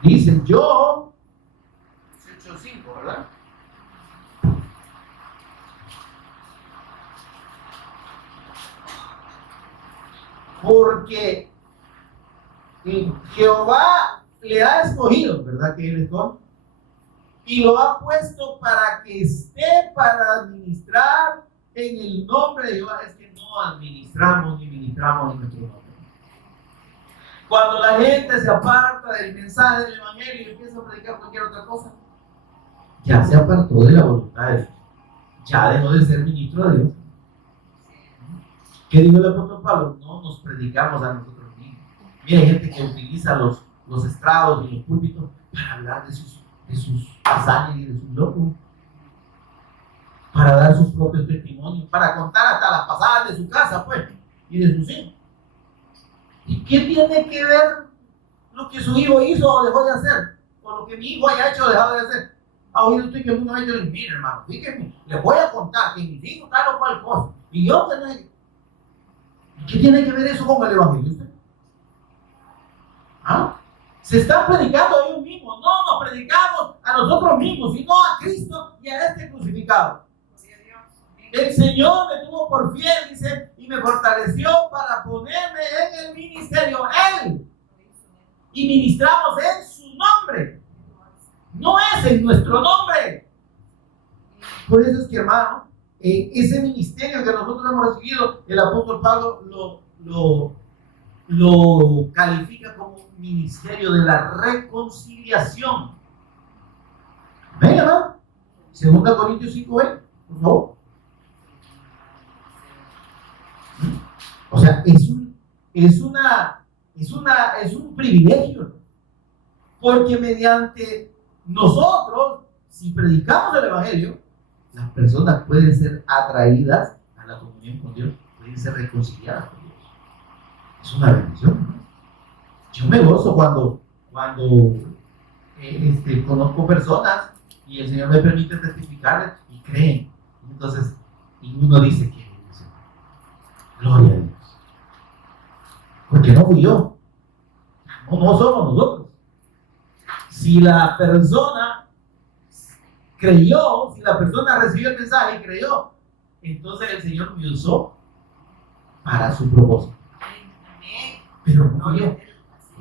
Dice, yo, 18:5, ¿verdad? Porque Jehová le ha escogido, ¿verdad que él escoge? Y lo ha puesto para que esté para administrar en el nombre de Jehová. Es que no administramos ni ministramos en nuestro nombre. Cuando la gente se aparta del mensaje del evangelio y empieza a predicar cualquier otra cosa, ya se apartó de la voluntad de Dios. Ya dejó de ser ministro de Dios. ¿Qué dijo el apóstol Pablo? No nos predicamos a nosotros mismos. Mira, hay gente que utiliza los estrados y los púlpitos para hablar de sus hazañas y de sus logros, para dar sus propios testimonios, para contar hasta las pasadas de su casa, pues, y de sus hijos. ¿Y qué tiene que ver lo que su hijo hizo o dejó de hacer? O lo que mi hijo haya hecho o dejado de hacer. ¿Ha oído usted que uno ha dicho, mire hermano, fíjese, les voy a contar que mis hijos tal o cual cosa? Y yo, ¿qué tiene que ver eso con el evangelio? ¿Ah? Se están predicando a ellos mismos. No nos predicamos a nosotros mismos, sino a Cristo y a este crucificado. El Señor me tuvo por fiel, dice, y me fortaleció para ponerme en el ministerio. Él. Y ministramos en su nombre. No es en nuestro nombre. Por eso es que, hermano, ese ministerio que nosotros hemos recibido, el apóstol Pablo lo califica como un ministerio de la reconciliación. ¿Ven, hermano? 2 Corintios 5:20, por favor. O sea, es un privilegio, porque mediante nosotros, si predicamos el evangelio, las personas pueden ser atraídas a la comunión con Dios, pueden ser reconciliadas con Dios. Es una bendición, ¿no? Yo me gozo cuando conozco personas y el Señor me permite testificarles y creen. Entonces, y uno dice que gloria a Dios. Porque no fui yo. No somos nosotros. Si la persona creyó, si la persona recibió el mensaje y creyó, entonces el Señor me usó para su propósito. Pero no fui yo.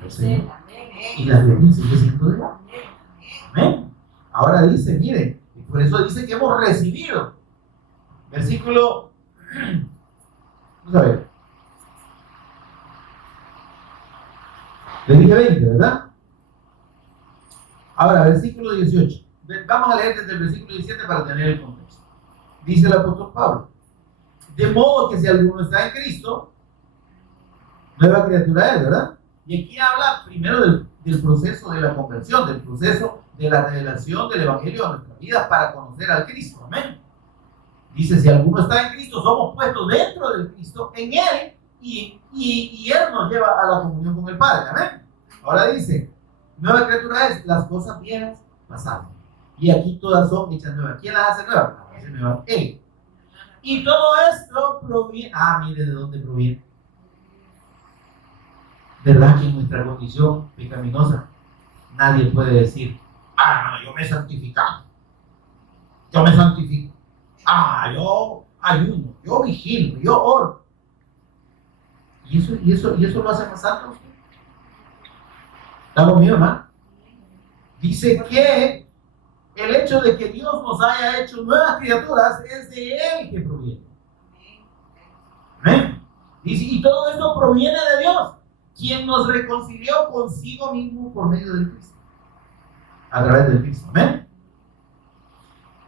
El Señor. Y la gloria sigue siendo de Él. Amén. Ahora dice, miren, y por eso dice que hemos recibido. Versículo, vamos a ver. Le dije 20, ¿verdad? Ahora, versículo 18. Vamos a leer desde el versículo 17 para tener el contexto. Dice el apóstol Pablo: de modo que si alguno está en Cristo, nueva criatura es, ¿verdad? Y aquí habla primero del proceso de la conversión, del proceso de la revelación del evangelio a nuestra vida para conocer al Cristo. Amén. Dice, si alguno está en Cristo, somos puestos dentro del Cristo, en Él, y Él nos lleva a la comunión con el Padre. Amén. Ahora dice, nueva criatura es, las cosas viejas pasaron, y aquí todas son hechas nuevas. ¿Quién las hace nuevas? Las hace nuevas Él. Y todo esto proviene, mire de dónde proviene. ¿Verdad que en nuestra condición pecaminosa nadie puede decir, no, yo me he santificado, yo me santifico, yo ayuno, yo vigilo, yo oro? ¿Y eso lo hace más santo? ¿Está conmigo, hermano? Dice que el hecho de que Dios nos haya hecho nuevas criaturas es de Él que proviene. ¿Amén? Dice, y todo esto proviene de Dios, quien nos reconcilió consigo mismo por medio del Cristo, a través del Cristo. Amén.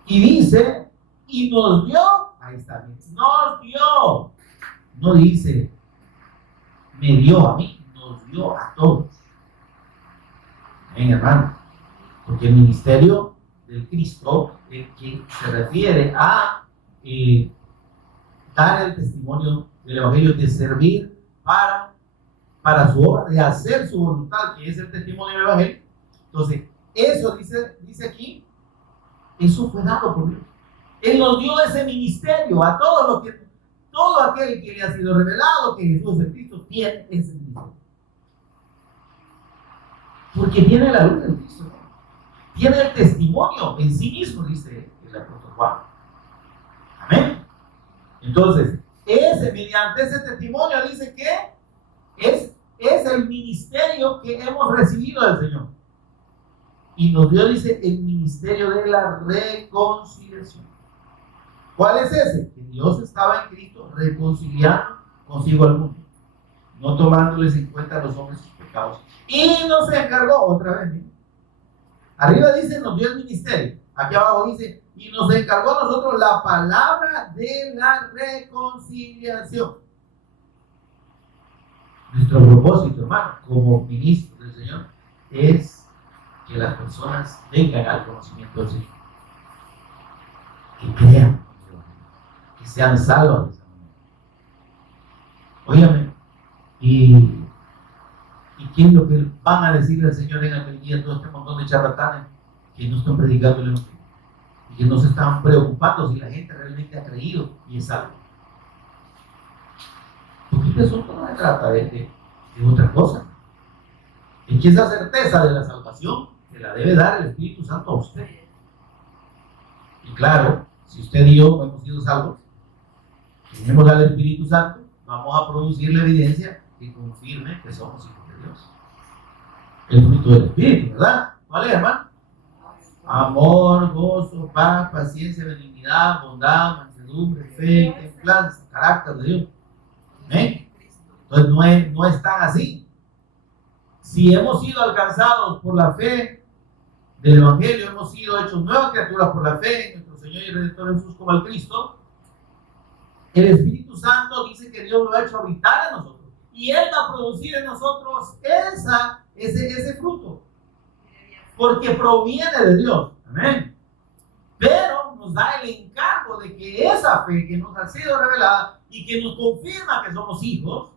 Y dice, y nos dio, ahí está, nos dio, no dice, me dio a mí, nos dio a todos. Amén, hermano. Porque el ministerio del Cristo, que se refiere a dar el testimonio del evangelio, de servir para su obra, de hacer su voluntad, que es el testimonio del evangelio. Entonces, eso dice aquí, eso fue dado por Dios. Él nos dio ese ministerio a todo aquel que le ha sido revelado que Jesús es Cristo tiene ese ministerio. Porque tiene la luz de Cristo, ¿no? Tiene el testimonio en sí mismo, dice el apóstol Juan. Amén. Entonces, mediante ese testimonio dice que es el ministerio que hemos recibido del Señor. Y nos dio, dice, el ministerio de la reconciliación. ¿Cuál es ese? Que Dios estaba en Cristo reconciliando consigo al mundo, no tomándoles en cuenta a los hombres sus pecados. Y nos encargó, otra vez, ¿sí? Arriba dice, nos dio el ministerio. Aquí abajo dice, y nos encargó a nosotros la palabra de la reconciliación. Nuestro propósito, hermano, como ministros del Señor, es que las personas vengan al conocimiento del Señor, que crean, que sean salvas de esa manera. Óyame, ¿y qué es lo que van a decirle al Señor en aquel día todo este montón de charlatanes que no están predicando el Evangelio y que no se están preocupando si la gente realmente ha creído y es salvo? Porque este asunto no se trata de otra cosa. Es que esa certeza de la salvación se la debe dar el Espíritu Santo a usted. Y claro, si usted y yo hemos sido salvos, tenemos al Espíritu Santo, vamos a producir la evidencia que confirme que somos hijos de Dios. El fruto del Espíritu, ¿verdad? ¿Cuál es, hermano? Amor, gozo, paz, paciencia, benignidad, bondad, mansedumbre, fe, templanza, carácter de Dios. ¿Eh? Entonces no es tan así. Si hemos sido alcanzados por la fe del Evangelio, hemos sido hechos nuevas criaturas por la fe en nuestro Señor y Redentor Jesús como el Cristo, el Espíritu Santo dice que Dios lo ha hecho habitar en nosotros y Él va a producir en nosotros ese fruto, porque proviene de Dios. Amén. Pero nos da el encargo de que esa fe que nos ha sido revelada y que nos confirma que somos hijos,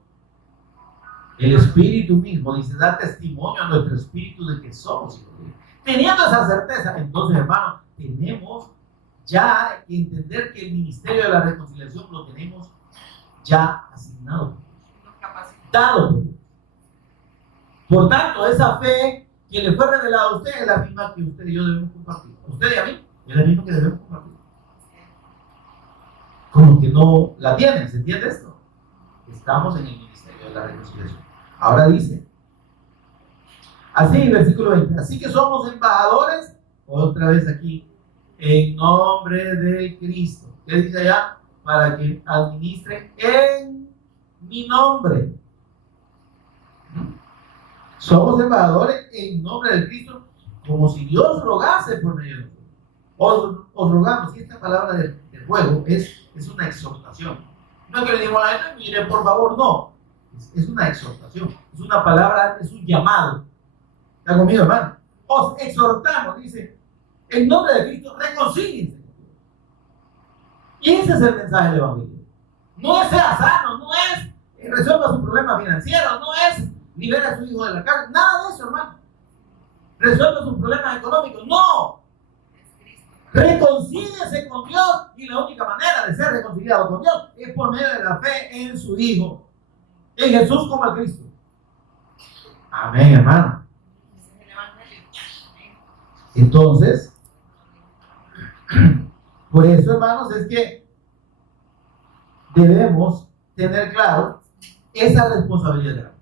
el Espíritu mismo dice, da testimonio a nuestro espíritu de que somos hijos de Dios. Teniendo esa certeza, entonces, hermano, tenemos ya que entender que el ministerio de la reconciliación lo tenemos ya asignado, dado por Dios. Por tanto, esa fe que le fue revelada a usted es la misma que usted y yo debemos compartir. A usted y a mí es la misma que debemos compartir. Como que no la tienen, ¿se entiende esto? Estamos en el ministerio de la reconciliación. Ahora dice, así, versículo 20, así que somos embajadores, otra vez aquí, en nombre de Cristo. ¿Qué dice allá? Para que administren en mi nombre. Somos embajadores en nombre de Cristo, como si Dios rogase por medio de nosotros. Os rogamos, y esta palabra del ruego es una exhortación. No es que le digamos a la gente, mire, por favor, no. Es una exhortación, es una palabra, es un llamado. ¿Está conmigo, hermano? Os exhortamos, dice, en nombre de Cristo, reconcíliense. Y ese es el mensaje del Evangelio. No es sea sano, no es resuelva su problema financiero, no es libera a su hijo de la cárcel, nada de eso, hermano. Resuelva sus problemas económicos, no. Reconcíliese con Dios y la única manera de ser reconciliado con Dios es por medio de la fe en su Hijo, en Jesús como el Cristo. Amén, hermano. Entonces, por eso, hermanos, es que debemos tener claro esa responsabilidad de la fe.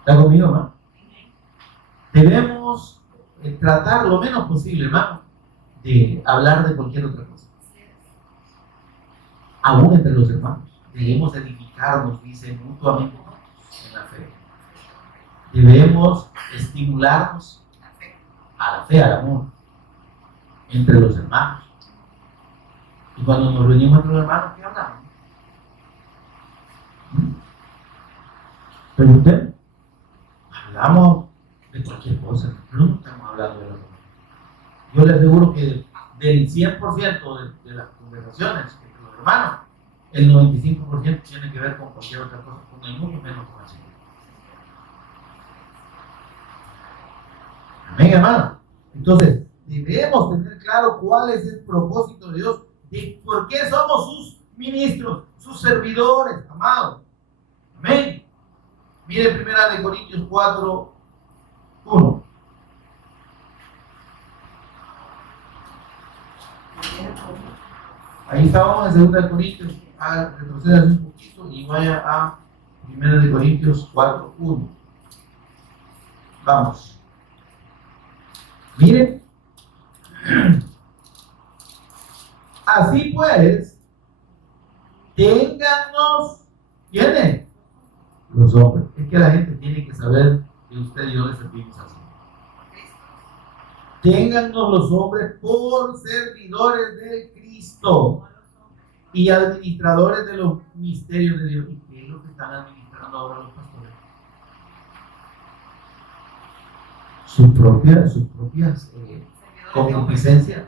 ¿Está conmigo, hermano? Debemos tratar lo menos posible, hermano, de hablar de cualquier otra cosa. Aún entre los hermanos, debemos edificarnos, dice, mutuamente en la fe. Debemos estimularnos a la fe, al amor, entre los hermanos. Y cuando nos reunimos entre los hermanos, ¿qué hablamos? Pregunté. Hablamos de cualquier cosa, no estamos hablando de la cosa. Yo les aseguro que del 100% de las conversaciones entre los hermanos, el 95% tiene que ver con cualquier otra cosa, con el mundo menos con el Señor. Amén, hermano. Entonces, debemos tener claro cuál es el propósito de Dios, de por qué somos sus ministros, sus servidores, amados. Amén. Mire 1 Corintios 4, 1. Ahí estábamos en 2 Corintios. Retroceda un poquito y vaya a 1 Corintios 4, 1. Vamos. Miren. Así pues, téngannos, ¿quiénes? Los hombres. Es que la gente tiene que saber que usted y yo le servimos así. Téngannos los hombres por servidores de Cristo y administradores de los misterios de Dios. ¿Y qué es lo que están administrando ahora los pastores? Sus propias concupiscencias.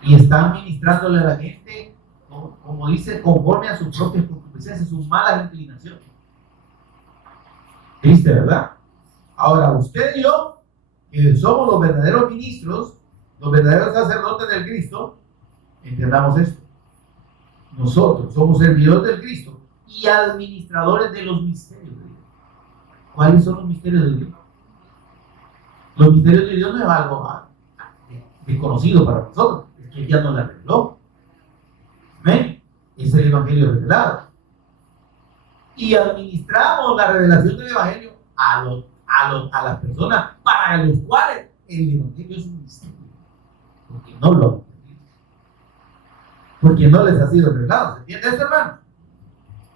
Y están ministrándole a la gente, como dice, conforme a sus propias concupiscencias, sus malas inclinaciones. Triste, ¿verdad? Ahora, usted y yo, que somos los verdaderos ministros, los verdaderos sacerdotes del Cristo, entendamos esto. Nosotros somos servidores del Cristo y administradores de los misterios de Dios. ¿Cuáles son los misterios de Dios? Los misterios de Dios no es algo desconocido para nosotros, es que ya nos la reveló. ¿Amén? Es el Evangelio revelado. Y administramos la revelación del Evangelio a las personas para los cuales el Evangelio es un misterio. Porque no lo han entendido. Porque no les ha sido revelado. ¿Se entiende esto, hermano?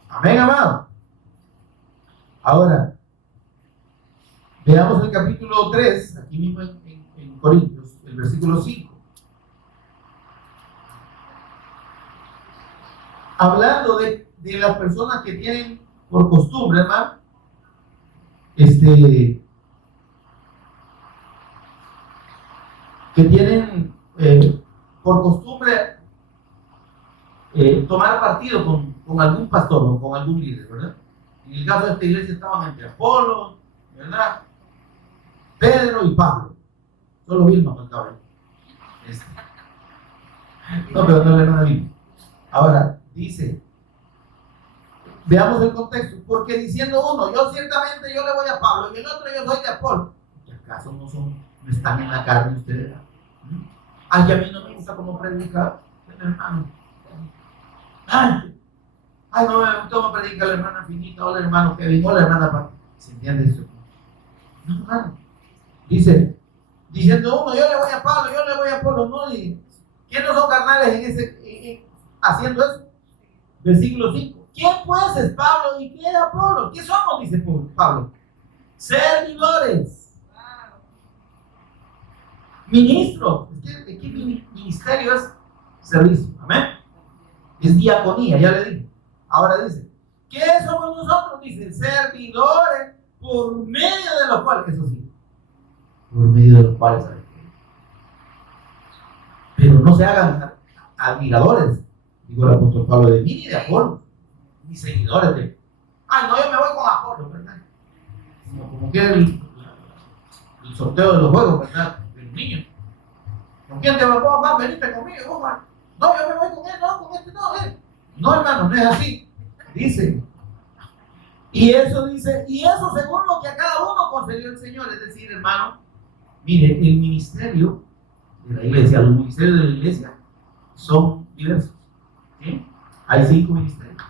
Amén, amado. Ahora, veamos el capítulo 3, aquí mismo en Corintios, el versículo 5. Hablando de las personas que tienen por costumbre, hermano, que tienen por costumbre tomar partido con algún pastor o con algún líder, ¿verdad? En el caso de esta iglesia estaban entre Apolo, ¿verdad? Pedro y Pablo. Solo Vilma faltaba ahí. No, pero no le van a Vilma. Ahora, dice, veamos el contexto, porque diciendo uno, yo ciertamente yo le voy a Pablo y el otro yo soy de Apolo. ¿Y acaso no están en la carne ustedes? Ay, que a mí no me gusta cómo predica el hermano. Ay, no me gusta cómo predica la hermana Finita o el hermano Kevin o la hermana Pati. ¿Se entiende eso? No, hermano. Dice, diciendo uno, yo le voy a Pablo, yo le voy a Apolo, no, y ¿quiénes no son carnales haciendo eso? Versículo 5. ¿Quién pues es Pablo y quién es Apolo? ¿Qué somos? Dice Pablo. Servidores. Ministros. Es que ministerio es servicio. Amén. Es diaconía, ya le dije. Ahora dice, ¿qué somos nosotros? Dice, servidores por medio de los cuales, eso sí, por medio de los cuales, ¿sabe qué? Pero no se hagan admiradores, digo el apóstol Pablo, de mí ni de Apolo, ni seguidores de, ay, no, yo me voy con Apolo, ¿verdad? Como que el sorteo de los juegos, ¿verdad? De los niños. ¿Con quién te vas a venirte conmigo? Vos, no, yo me voy con él, no, con este no, él. No, hermano, no es así. Dice, y eso según lo que a cada uno concedió el Señor. Es decir, hermano, mire, el ministerio de la iglesia, los ministerios de la iglesia son diversos. ¿Sí? Hay 5 ministerios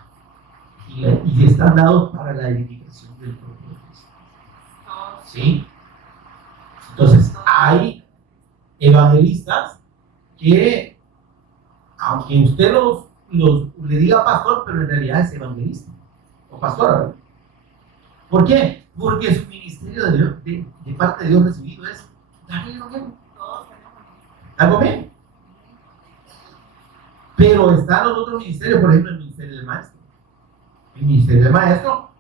y están dados para la edificación del propio Cristo. ¿Sí? Entonces, hay evangelistas que, aunque usted le diga pastor, pero en realidad es evangelista o pastora, ¿verdad? ¿Por qué? Porque su ministerio de Dios, de parte de Dios recibido es darle el evangelio. ¿Está conmigo? Pero están los otros ministerios, por ejemplo, el ministerio del maestro. El ministerio del maestro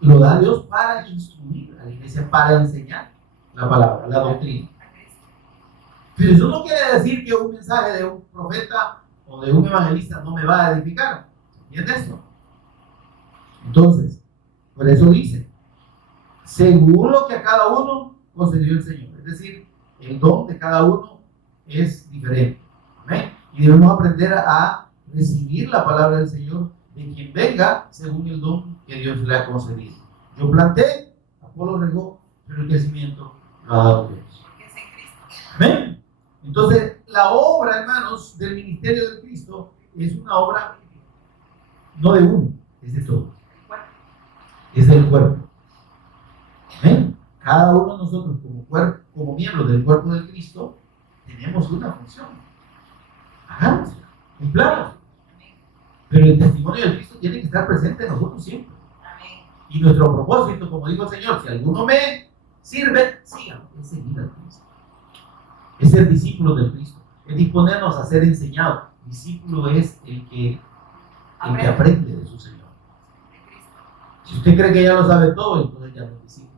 lo da Dios para instruir a la iglesia, para enseñar la palabra, la doctrina. Pero eso no quiere decir que un mensaje de un profeta o de un evangelista no me va a edificar. ¿Entiendes eso? Entonces, por eso dice, según lo que a cada uno concedió el Señor. Es decir, El don de cada uno es diferente. ¿Amén? Y debemos aprender a recibir la palabra del Señor de quien venga según el don que Dios le ha concedido. Yo planté, Apolo regó, pero el crecimiento lo ha dado Dios. Amén. Entonces, la obra, hermanos, del ministerio de Cristo es una obra no de uno, es de todos. Es del cuerpo. Amén. Cada uno de nosotros como cuerpo, como miembros del cuerpo de Cristo, tenemos una función. Hagámosla, cumplamos. Pero el testimonio de Cristo tiene que estar presente en nosotros siempre. Y nuestro propósito, como dijo el Señor, si alguno me sirve, síganlo, es seguir al Cristo. Es ser discípulo del Cristo. Es disponernos a ser enseñados. Discípulo es el que aprende de su Señor. Si usted cree que ya lo sabe todo, entonces ya no es discípulo.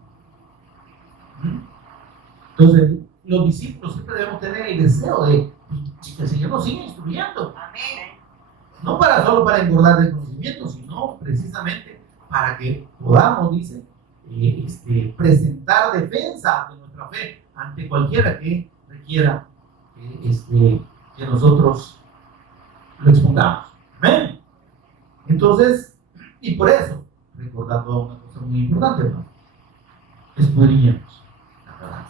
Entonces, los discípulos siempre debemos tener el deseo de que el Señor nos siga instruyendo. No solo para engordar de conocimiento, sino precisamente para que podamos, dice, presentar defensa de nuestra fe ante cualquiera que requiera que nosotros lo expongamos. Amén. Entonces, y por eso, recordando una cosa muy importante, ¿no? Escudriñemos la verdad.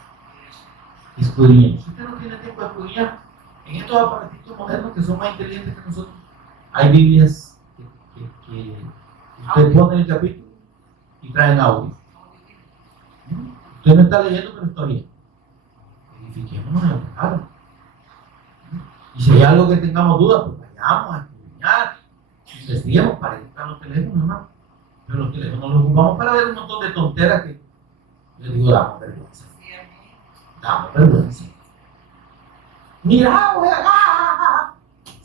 Escudriñemos. Si usted no tiene tiempo de escudriñar, en estos aparatitos modernos que son más inteligentes que nosotros, hay Biblias que usted pone el capítulo y traen audio. Usted no está leyendo, pero está bien. Edifiquémonos en la palabra. Y si hay algo que tengamos dudas, pues vayamos a escudriñar, investiguemos para editar los teléfonos, hermano. Pero los teléfonos los ocupamos para ver un montón de tonteras que yo digo, damos vergüenza. Damos vergüenza. Mira,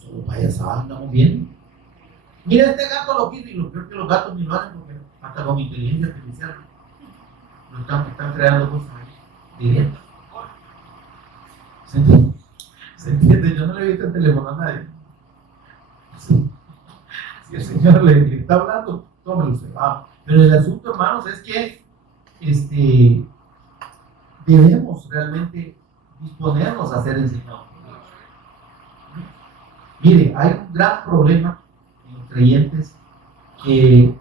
solo payasadas andamos viendo. Mira, este gato lo quito, y lo peor que los gatos ni lo hacen porque hasta con inteligencia artificial no están creando cosas ahí directas. ¿Se entiende? Yo no le he visto el teléfono a nadie. Sí. Si el Señor le está hablando, tómelo usted, va. Pero el asunto, hermanos, es que debemos realmente disponernos a ser enseñados por Dios. Mire, hay un gran problema en los creyentes que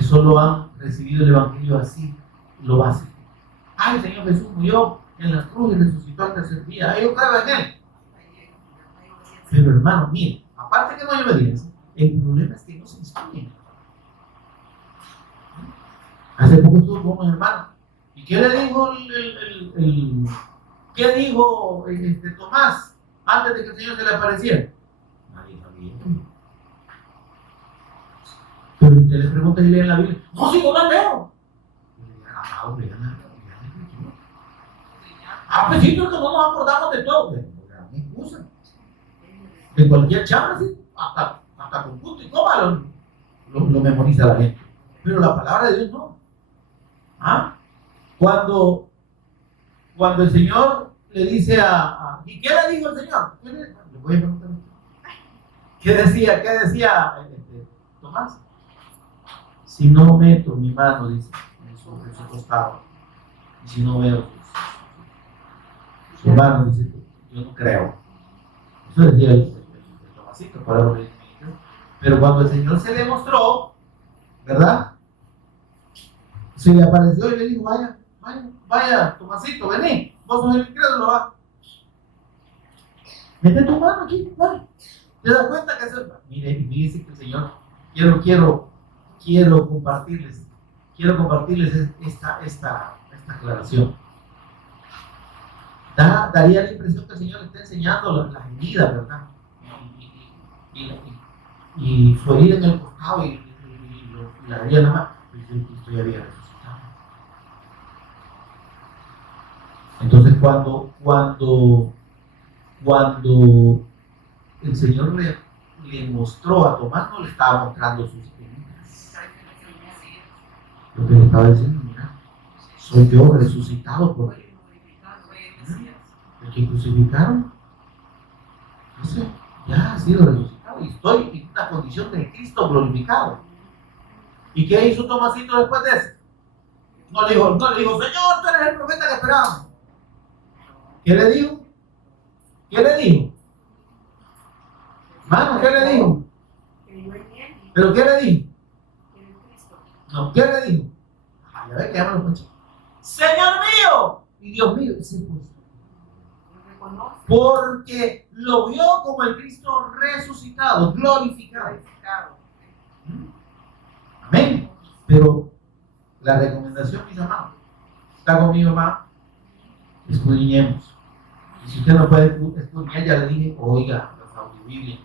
solo han recibido el Evangelio así, lo básico. Ay, el Señor Jesús murió en la cruz y resucitó al tercer día. Ay, yo creo en Él. Pero hermano, mire, aparte que no hay obediencia, el problema es que no se instruyen. Hace poco estuve con un hermano. ¿Y qué le dijo qué dijo Tomás antes de que el Señor se le apareciera? Nadie sabía. Pero usted le pregunta y lee en la Biblia. No, si no la leo. Y le digan, hombre, ya la pues sí, porque no nos acordamos de todo. Me excusa. De cualquier chamba, sí, hasta con punto y coma lo memoriza la gente. Pero la palabra de Dios no. ¿Ah? Cuando el Señor le dice ¿y qué le dijo el Señor? Le voy a preguntar. ¿Qué decía Tomás? Si no meto mi mano, dice, en su costado, y si no veo su mano, dice, yo no creo. Eso decía el Tomasito, palabra de Dios. Pero cuando el Señor se le mostró, ¿verdad? Se le apareció y le dijo, vaya, Tomasito, vení, vos sos el incrédulo, va. Mete tu mano aquí, vale. ¿Te das cuenta que eso? Mire, fíjense que el Señor, quiero compartirles esta aclaración. Daría la impresión que el Señor le está enseñando las heridas, ¿verdad? Y su herida en el costado y la herida nada más, pues Cristo ya había resucitado. Entonces cuando el Señor le mostró a Tomás, no le estaba mostrando sus heridas. Lo que le estaba diciendo, mira, soy yo resucitado por él. El que crucificaron, ya ha sido resucitado y estoy en una condición de Cristo glorificado. ¿Y qué hizo Tomasito después de eso? No le dijo, Señor, tú eres el profeta que esperábamos. ¿Qué le dijo? ¿Qué le dijo? Hermano, ¿qué le dijo? ¿Pero qué le dijo? No, ¿qué le dijo? Ya ve que ya me lo escuché. Señor mío y Dios mío. Sí, pues. Porque lo vio como el Cristo resucitado, glorificado. Amén. Pero la recomendación, mis amados, está conmigo, hermano. Escudriñemos. Y si usted no puede escudriñar, ya le dije, oiga las audiobiblia.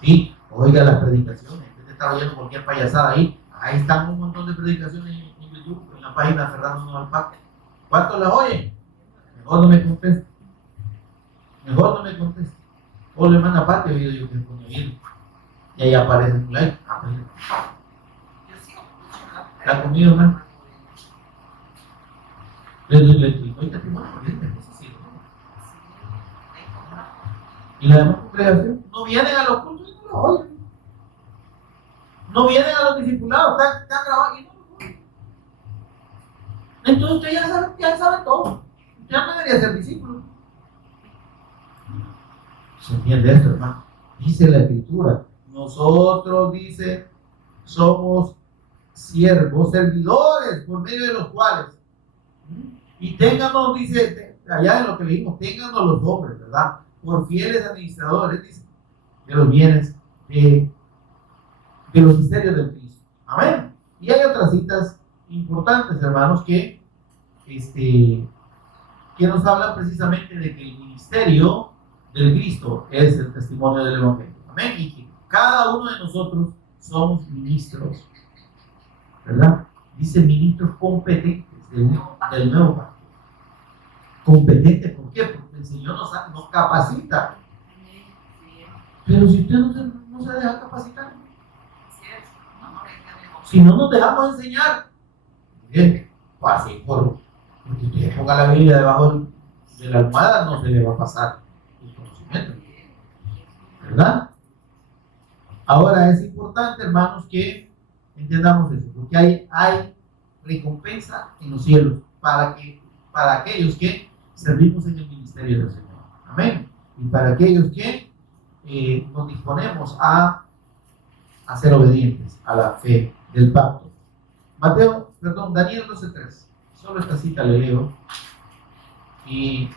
Sí, oiga las predicaciones. Usted está oyendo cualquier payasada ahí. Ahí están un montón de predicaciones en YouTube, en la página Fernando Novalpaque. ¿Cuántos las oyen? Mejor no me conteste. Mejor no me conteste. O le manda parte de video que pone bien. Y ahí aparece un like. ¿Está conmigo, hermano? Le doy testimonio porque es así, ¿no? Y la demás congregación no vienen a los cultos y no los oyen. No vienen a los discipulados, están grabando y no los oyen. Entonces usted ya sabe todo. Usted no debería ser discípulo. ¿Se entiende esto, hermano? Dice la Escritura. Nosotros, dice, somos siervos, servidores, por medio de los cuales. Y ténganos, dice, allá en lo que leímos, ténganos los hombres, ¿verdad? Por fieles administradores, dice, de los bienes de los misterios del Cristo. Amén. Y hay otras citas importantes, hermanos, que nos hablan precisamente de que el ministerio del Cristo es el testimonio del Evangelio. Amén. Y que cada uno de nosotros somos ministros, ¿verdad? Dice ministros competentes del nuevo pacto. Competentes, ¿por qué? Porque el Señor nos capacita. Pero si usted no se deja capacitar, si no nos dejamos enseñar, pase porque usted ponga la Biblia debajo de la almohada, no se le va a pasar el conocimiento, ¿verdad? Ahora es importante, hermanos, que entendamos eso, porque hay recompensa en los cielos para aquellos que servimos en el ministerio del Señor. Amén. Y para aquellos que nos disponemos a ser obedientes a la fe del pacto. Daniel 12:3. Solo esta cita le leo. Y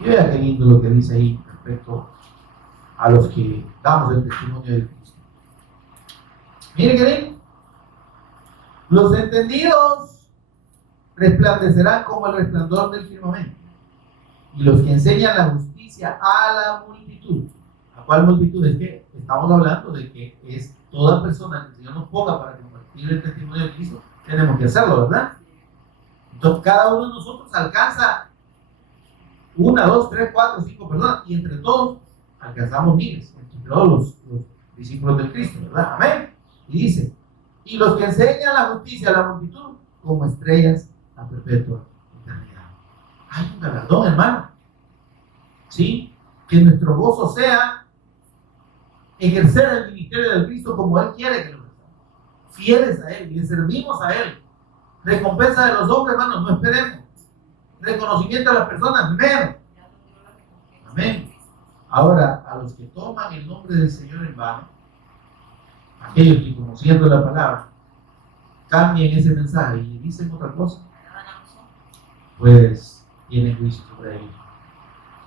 vea qué lindo lo que dice ahí respecto a los que damos el testimonio de Cristo. Mire qué lindo. Los entendidos resplandecerán como el resplandor del firmamento, y los que enseñan la justicia a la multitud. ¿A cuál multitud? Es que estamos hablando de que es toda persona que el Señor nos ponga para compartir el testimonio de Cristo, tenemos que hacerlo, ¿verdad? Entonces cada uno de nosotros alcanza 1, 2, 3, 4, 5 personas, y entre todos alcanzamos miles, entre todos los discípulos de Cristo, ¿verdad? Amén. Y dice, y los que enseñan la justicia a la multitud como estrellas a perpetua eternidad. Hay un galardón, hermano. ¿Sí? Que nuestro gozo sea ejercer el ministerio del Cristo como Él quiere que lo hagamos. Fieles a Él y le servimos a Él. Recompensa de los hombres, hermanos, no esperemos. Reconocimiento de las personas, menos. Amén. Ahora, a los que toman el nombre del Señor en vano, aquellos que conociendo la palabra cambien ese mensaje y dicen otra cosa, pues tienen juicio sobre ellos.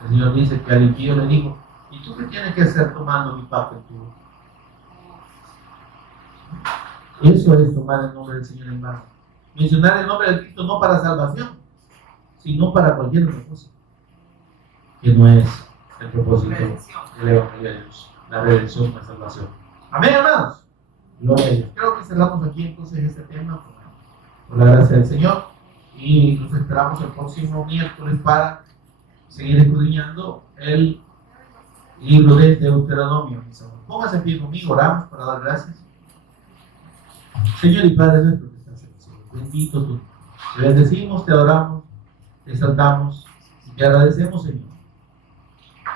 El Señor dice que al impío le dijo, ¿y tú qué tienes que hacer tomando mi pacto en tu boca? Eso es tomar el nombre del Señor en vano. Mencionar el nombre del Cristo no para salvación, sino para cualquier otra cosa, que no es el propósito del Evangelio de Dios, la redención, la salvación. Amén, hermanos. Gloria a Dios. Creo que cerramos aquí entonces este tema por la gracia del Señor, y nos esperamos el próximo miércoles para seguir escudriñando el libro de Deuteronomio. Póngase en pie conmigo, oramos para dar gracias. Señor y Padre nuestro que estás en el cielo, bendito tú. Te bendecimos, te adoramos, te exaltamos y te agradecemos, Señor,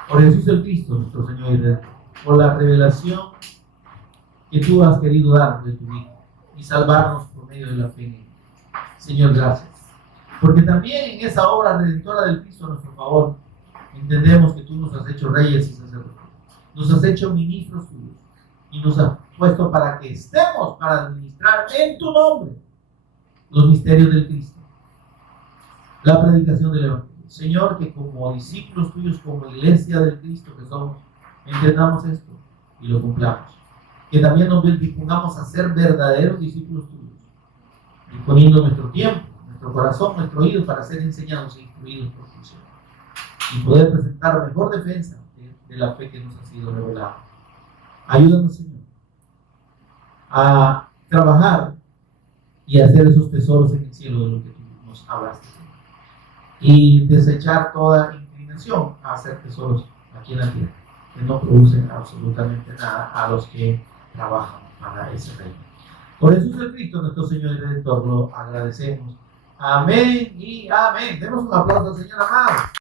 por Jesús el Cristo, nuestro Señor y Redentor, por la revelación que tú has querido dar de tu Hijo y salvarnos por medio de la fe en Él. Señor, gracias. Porque también en esa obra redentora del Cristo a nuestro favor, entendemos que tú nos has hecho reyes y sacerdotes, nos has hecho ministros tuyos y nos has puesto para que estemos para administrar en tu nombre los misterios del Cristo, la predicación del Evangelio. Señor, que como discípulos tuyos, como iglesia del Cristo que somos, entendamos esto y lo cumplamos. Que también nos dispongamos a ser verdaderos discípulos tuyos, disponiendo nuestro tiempo, nuestro corazón, nuestro oído para ser enseñados e instruidos por tu Señor y poder presentar mejor defensa de la fe que nos ha sido revelada. Ayúdanos, Señor, a trabajar y a hacer esos tesoros en el cielo de lo que tú nos hablaste, Señor, y desechar toda inclinación a hacer tesoros aquí en la tierra que no producen absolutamente nada a los que trabajan para ese reino. Por Jesús el Cristo, nuestro Señor y Redentor, lo agradecemos. Amén y amén. Demos un aplauso al Señor amado.